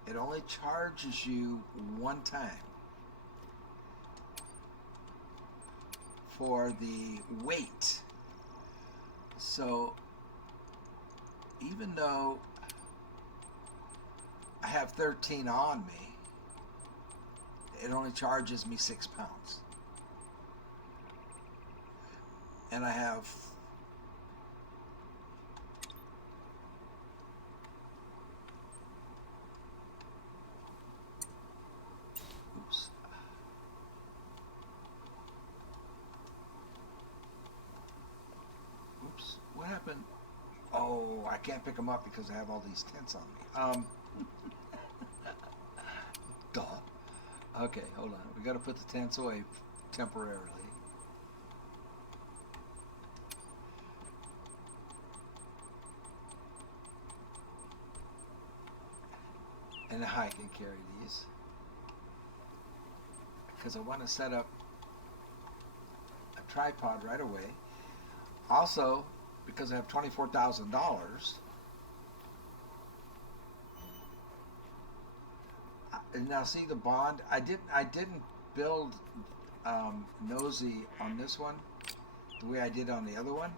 it only charges you one time for the weight. So even though I have 13 on me, it only charges me 6 pounds. And I have what happened? Oh, I can't pick them up because I have all these tents on me. Duh. Okay, hold on. We got to put the tents away temporarily. And now I can carry these because I want to set up a tripod right away. Also, because I have $24,000. And now see the bond. I didn't build nosy on this one the way I did on the other one.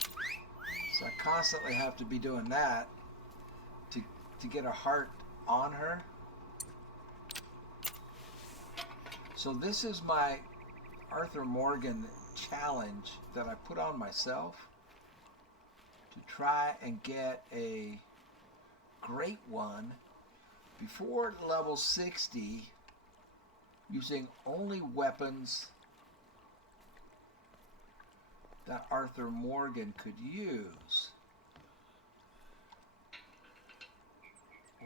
So I constantly have to be doing that to get a heart on her. So this is my Arthur Morgan challenge that I put on myself to try and get a great one before level 60 using only weapons that Arthur Morgan could use.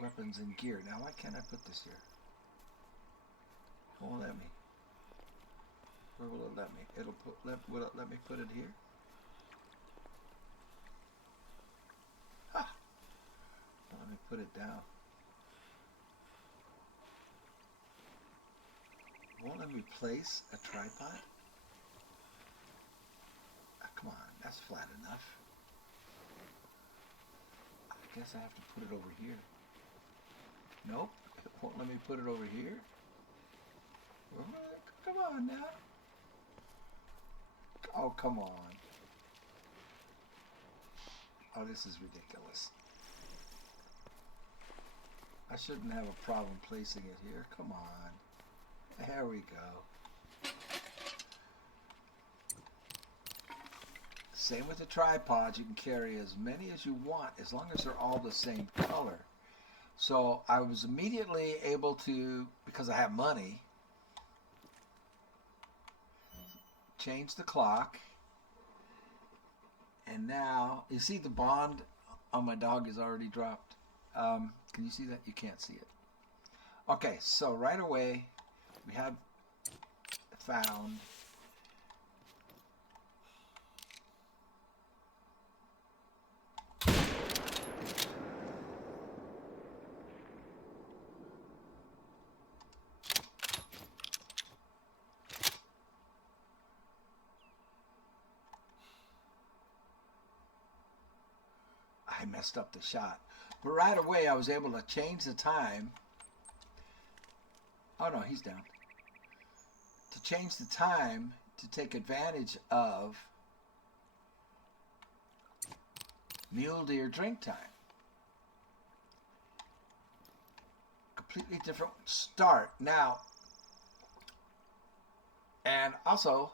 Weapons and gear. Now why can't I put this here? It won't let me. Where will it let me? Will it let me put it here? Let me put it down. Won't let me place a tripod? Come on, that's flat enough. I guess I have to put it over here. Nope, it Let me put it over here. Come on now. Oh, come on. Oh, this is ridiculous. I shouldn't have a problem placing it here. Come on. There we go. Same with the tripods. You can carry as many as you want as long as they're all the same color. So I was immediately able to, because I have money, change the clock. And now, you see the bond on my dog is already dropped. Can you see that? You can't see it. Okay, so right away, we have found I messed up the shot. But right away, I was able to change the time. Oh, no, he's down. To change the time to take advantage of mule deer drink time. Completely different start. Now, and also,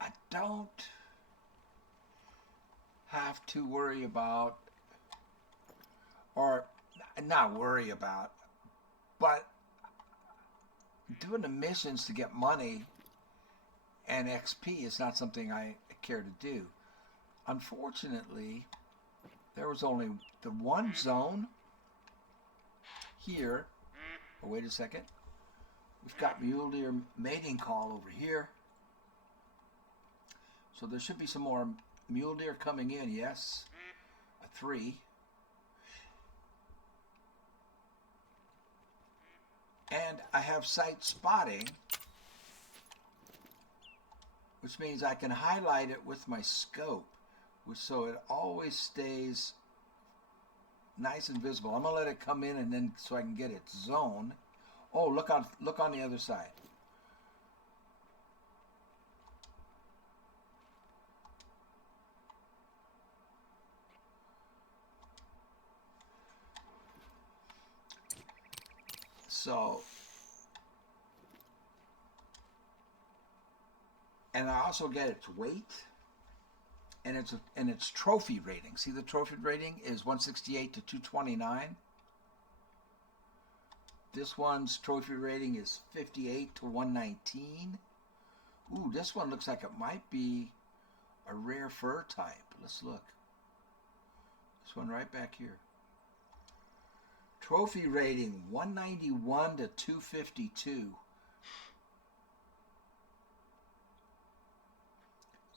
I don't have to worry about, or not worry about, but doing the missions to get money and XP is not something I care to do. Unfortunately, there was only the one zone here. Oh, wait a second. We've got mule deer mating call over here. So there should be some more mule deer coming in, yes. A 3. And I have sight spotting, which means I can highlight it with my scope, so it always stays nice and visible. I'm gonna let it come in and then so I can get its zone. Oh, look on the other side. So, and I also get its weight and its trophy rating. See, the trophy rating is 168 to 229. This one's trophy rating is 58 to 119. Ooh, this one looks like it might be a rare fur type. Let's look. This one right back here. Trophy rating 191 to 252.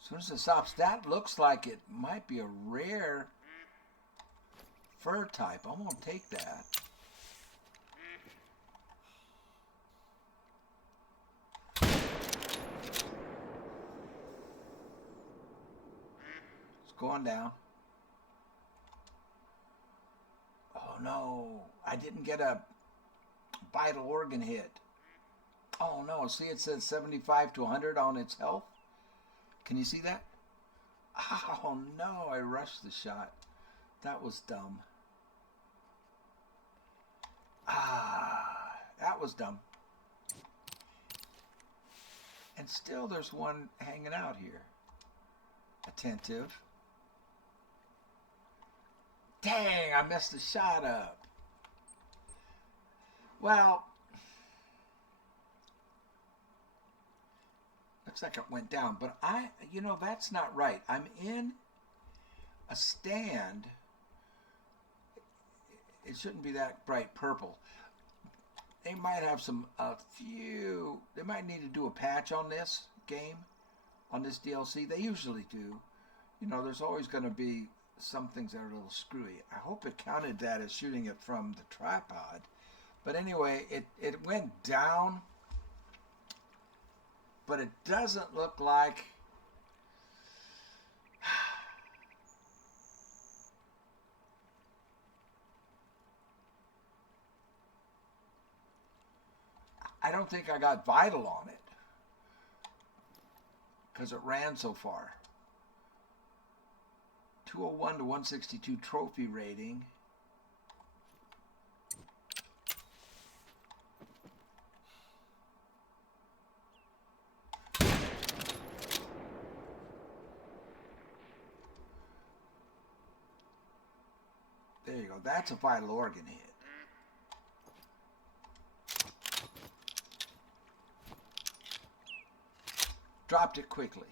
As soon as it stops, that looks like it might be a rare fur type. I'm going to take that. It's going down. Oh no, I didn't get a vital organ hit. Oh no, see it says 75 to 100 on its health? Can you see that? Oh no, I rushed the shot. That was dumb. That was dumb. And still there's one hanging out here. Attentive. Dang, I messed the shot up. Well, looks like it went down, but that's not right. I'm in a stand. It shouldn't be that bright purple. They might have they might need to do a patch on this game, on this DLC. They usually do. There's always going to be some things that are a little screwy. I hope it counted that as shooting it from the tripod. But anyway, it went down, but it doesn't look like... I don't think I got vital on it because it ran so far. 201 to 162 trophy rating. There you go. That's a vital organ hit. Dropped it quickly.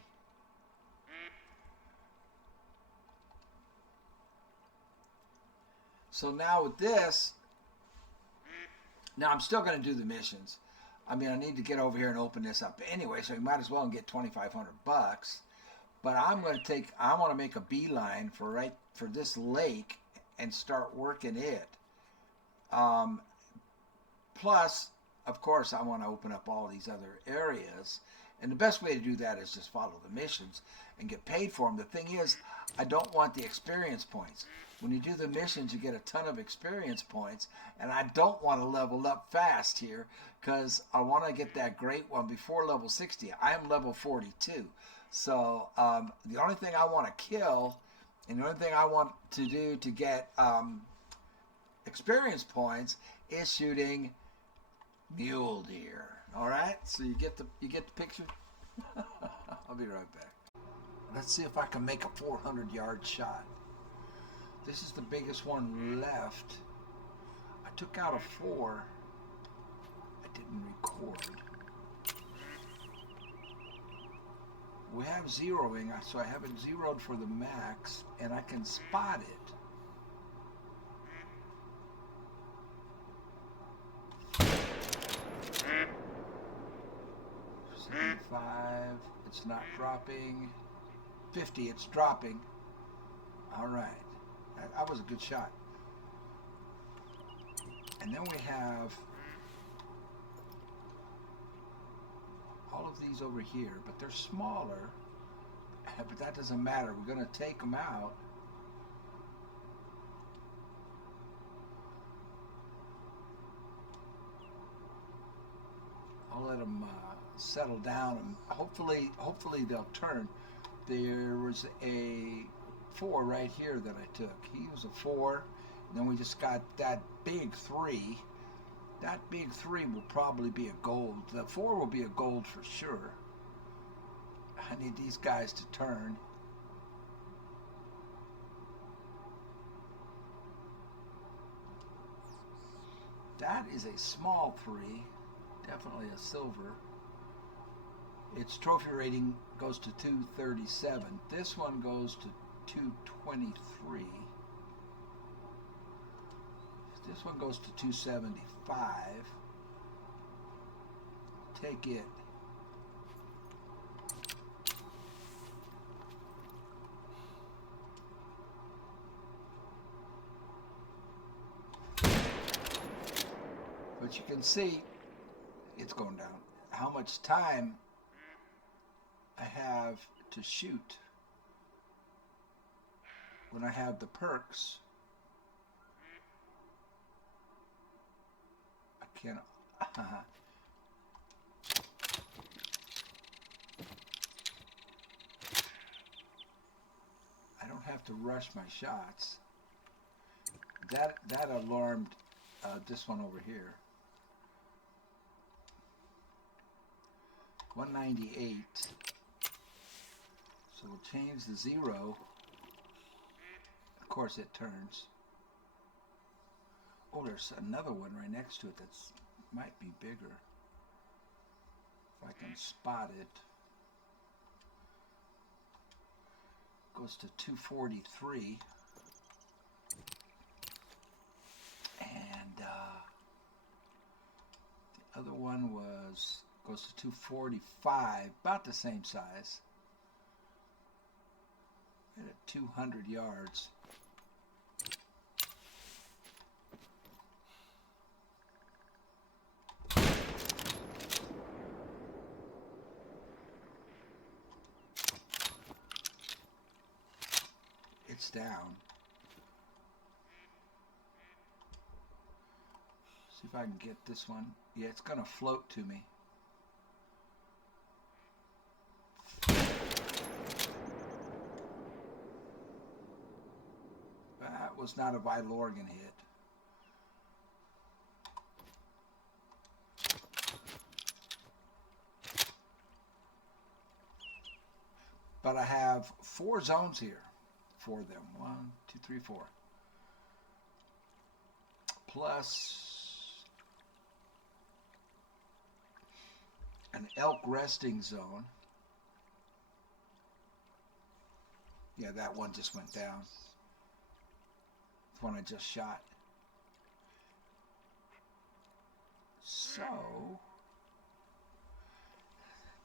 So now with this, now I'm still going to do the missions. I mean, I need to get over here and open this up anyway, so you might as well get 2,500 bucks. But I want to make a beeline for this lake and start working it. Plus, of course, I want to open up all these other areas. And the best way to do that is just follow the missions and get paid for them. The thing is, I don't want the experience points. When you do the missions, you get a ton of experience points. And I don't want to level up fast here because I want to get that great one before level 60. I am level 42. So the only thing I want to kill and the only thing I want to do to get experience points is shooting mule deer. All right, so you get the picture. I'll be right back. Let's see if I can make a 400-yard shot. This is the biggest one left. I took out a 4. I didn't record. We have zeroing, so I haven't zeroed for the max, and I can spot it. 75, it's not dropping. 50, it's dropping. All right, that was a good shot. And then we have all of these over here, but they're smaller. But that doesn't matter. We're going to take them out. I'll let them settle down, and hopefully they'll turn. There was a 4 right here that I took. He was a 4. And then we just got that big 3. That big 3 will probably be a gold. The 4 will be a gold for sure. I need these guys to turn. That is a small 3. Definitely a silver. Its trophy rating goes to 237. This one goes to 223. This one goes to 275. Take it. But you can see it's going down. How much time I have to shoot when I have the perks. I can't. I don't have to rush my shots. That alarmed this one over here. 198. So we'll change the 0. Of course it turns. Oh, there's another one right next to it that's might be bigger. If I can spot it. Goes to 243. And the other one goes to 245, about the same size. And at 200 yards. It's down. See if I can get this one. Yeah, it's going to float to me. That was not a vital organ hit. But I have 4 zones here for them. 1, 2, 3, 4. Plus an elk resting zone. Yeah, that one just went down. The one I just shot. So,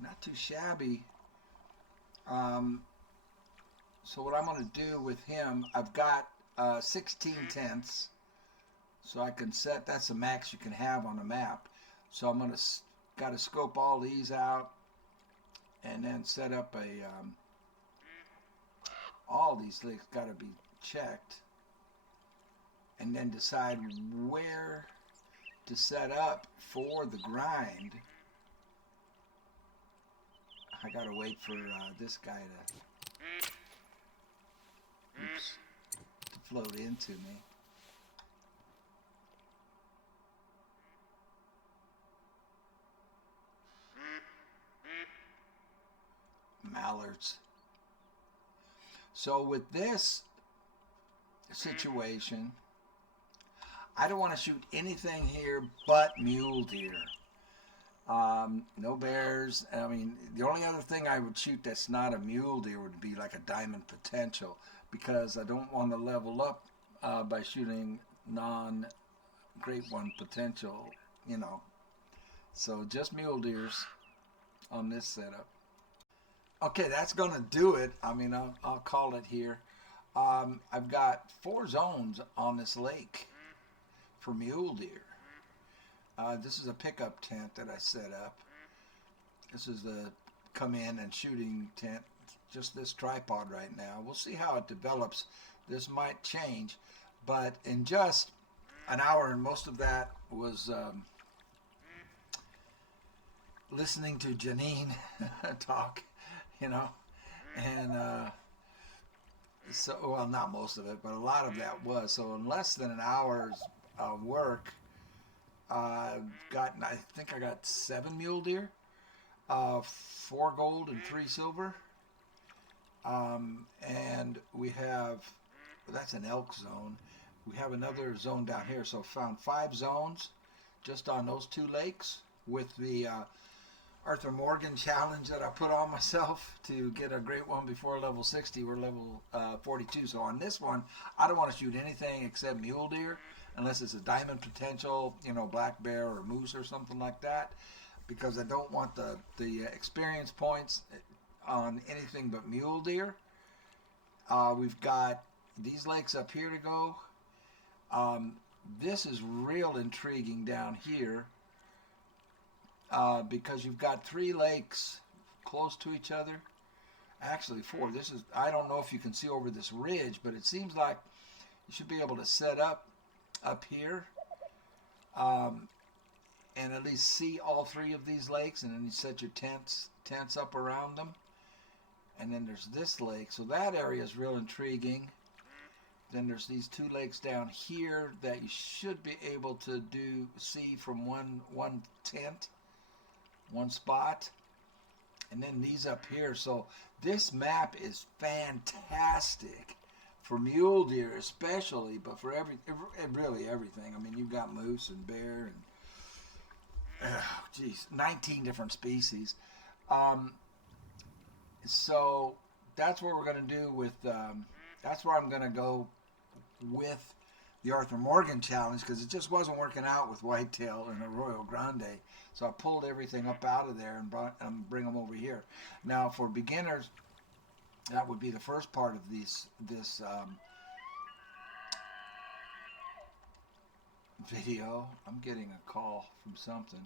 not too shabby. So what I'm going to do with him, I've got 16 tents, so I can set, that's the max you can have on a map. So I'm going to, got to scope all these out, and then set up a, all these things got to be checked, and then decide where to set up for the grind. I got to wait for this guy to float into me. Mallards. So with this situation, I don't want to shoot anything here but mule deer. No bears. I mean, the only other thing I would shoot that's not a mule deer would be like a diamond potential, because I don't want to level up by shooting non-great one potential, you know. So just mule deers on this setup. Okay, that's going to do it. I mean, I'll call it here. I've got 4 zones on this lake for mule deer. This is a pickup tent that I set up. This is the come in and shooting tent. Just this tripod right now. We'll see how it develops. This might change, but in just an hour, and most of that was listening to Janine talk, you know, and so, well, not most of it, but a lot of that was. So in less than an hour's work, I think I got 7 mule deer, 4 gold and 3 silver. And we have, that's an elk zone. We have another zone down here. So found 5 zones just on those 2 lakes with the Arthur Morgan challenge that I put on myself to get a great one before level 60. We're level 42. So on this one, I don't want to shoot anything except mule deer, unless it's a diamond potential, you know, black bear or moose or something like that, because I don't want the experience points on anything but mule deer. We've got these lakes up here to go. This is real intriguing down here because you've got 3 lakes close to each other. Actually 4. This is, I don't know if you can see over this ridge, but it seems like you should be able to set up here and at least see all 3 of these lakes, and then you set your tents up around them. And then there's this lake, so that area is real intriguing. Then there's these 2 lakes down here that you should be able to see from one tent, one spot, and then these up here. So this map is fantastic for mule deer especially, but for really everything. I mean, you've got moose and bear and 19 different species. So that's what we're going to do with, that's where I'm going to go with the Arthur Morgan challenge, because it just wasn't working out with whitetail and Arroyo Grande. So I pulled everything up out of there and bring them over here. Now for beginners, that would be the first part of this video. I'm getting a call from something.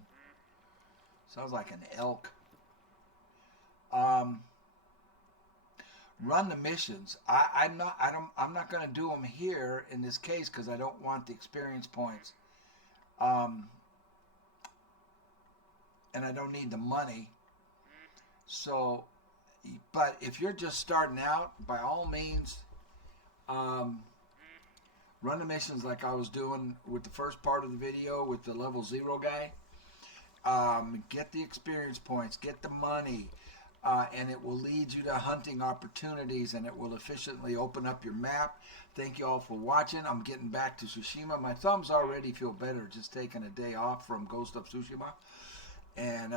Sounds like an elk. Run the missions. I'm not going to do them here in this case because I don't want the experience points. and I don't need the money. So, but if you're just starting out, by all means, run the missions like I was doing with the first part of the video with the level 0 guy. Get the experience points, get the money, and it will lead you to hunting opportunities, and it will efficiently open up your map. Thank you all for watching. I'm getting back to Tsushima. My thumbs already feel better just taking a day off from Ghost of Tsushima. And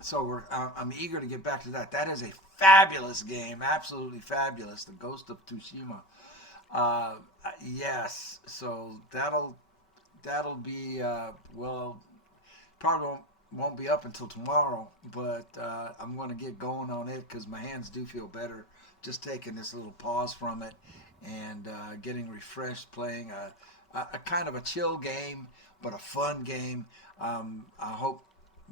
so I'm eager to get back to that. That is a fabulous game, absolutely fabulous. The Ghost of Tsushima. Yes, so that'll be well, probably won't be up until tomorrow, but I'm going to get going on it because my hands do feel better. Just taking this little pause from it and getting refreshed, playing a kind of a chill game, but a fun game. I hope,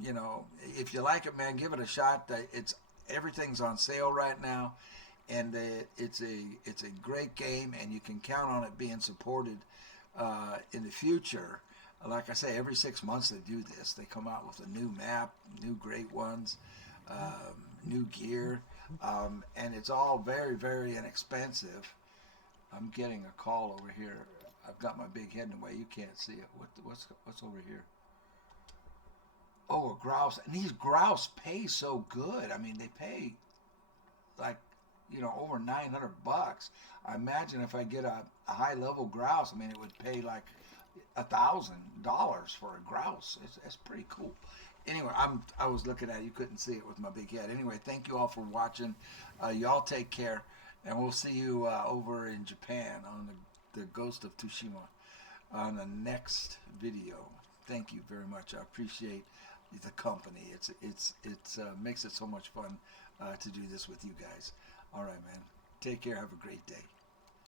you know, if you like it, man, give it a shot. Everything's on sale right now, and it's a great game, and you can count on it being supported in the future. Like I say, every 6 months they do this. They come out with a new map, new great ones, new gear, and it's all very, very inexpensive. I'm getting a call over here. I've got my big head in the way. You can't see it. What's over here? Oh, a grouse. And these grouse pay so good. I mean, they pay like, you know, over $900. I imagine if I get a high level grouse, I mean, it would pay like $1,000 for a grouse. It's pretty cool. Anyway, I was looking at it. You couldn't see it with my big head. Anyway, thank you all for watching. Y'all take care, and we'll see you over in Japan on the Ghost of Tsushima on the next video. Thank you very much. I appreciate the company. It's makes it so much fun to do this with you guys. All right, man. Take care. Have a great day.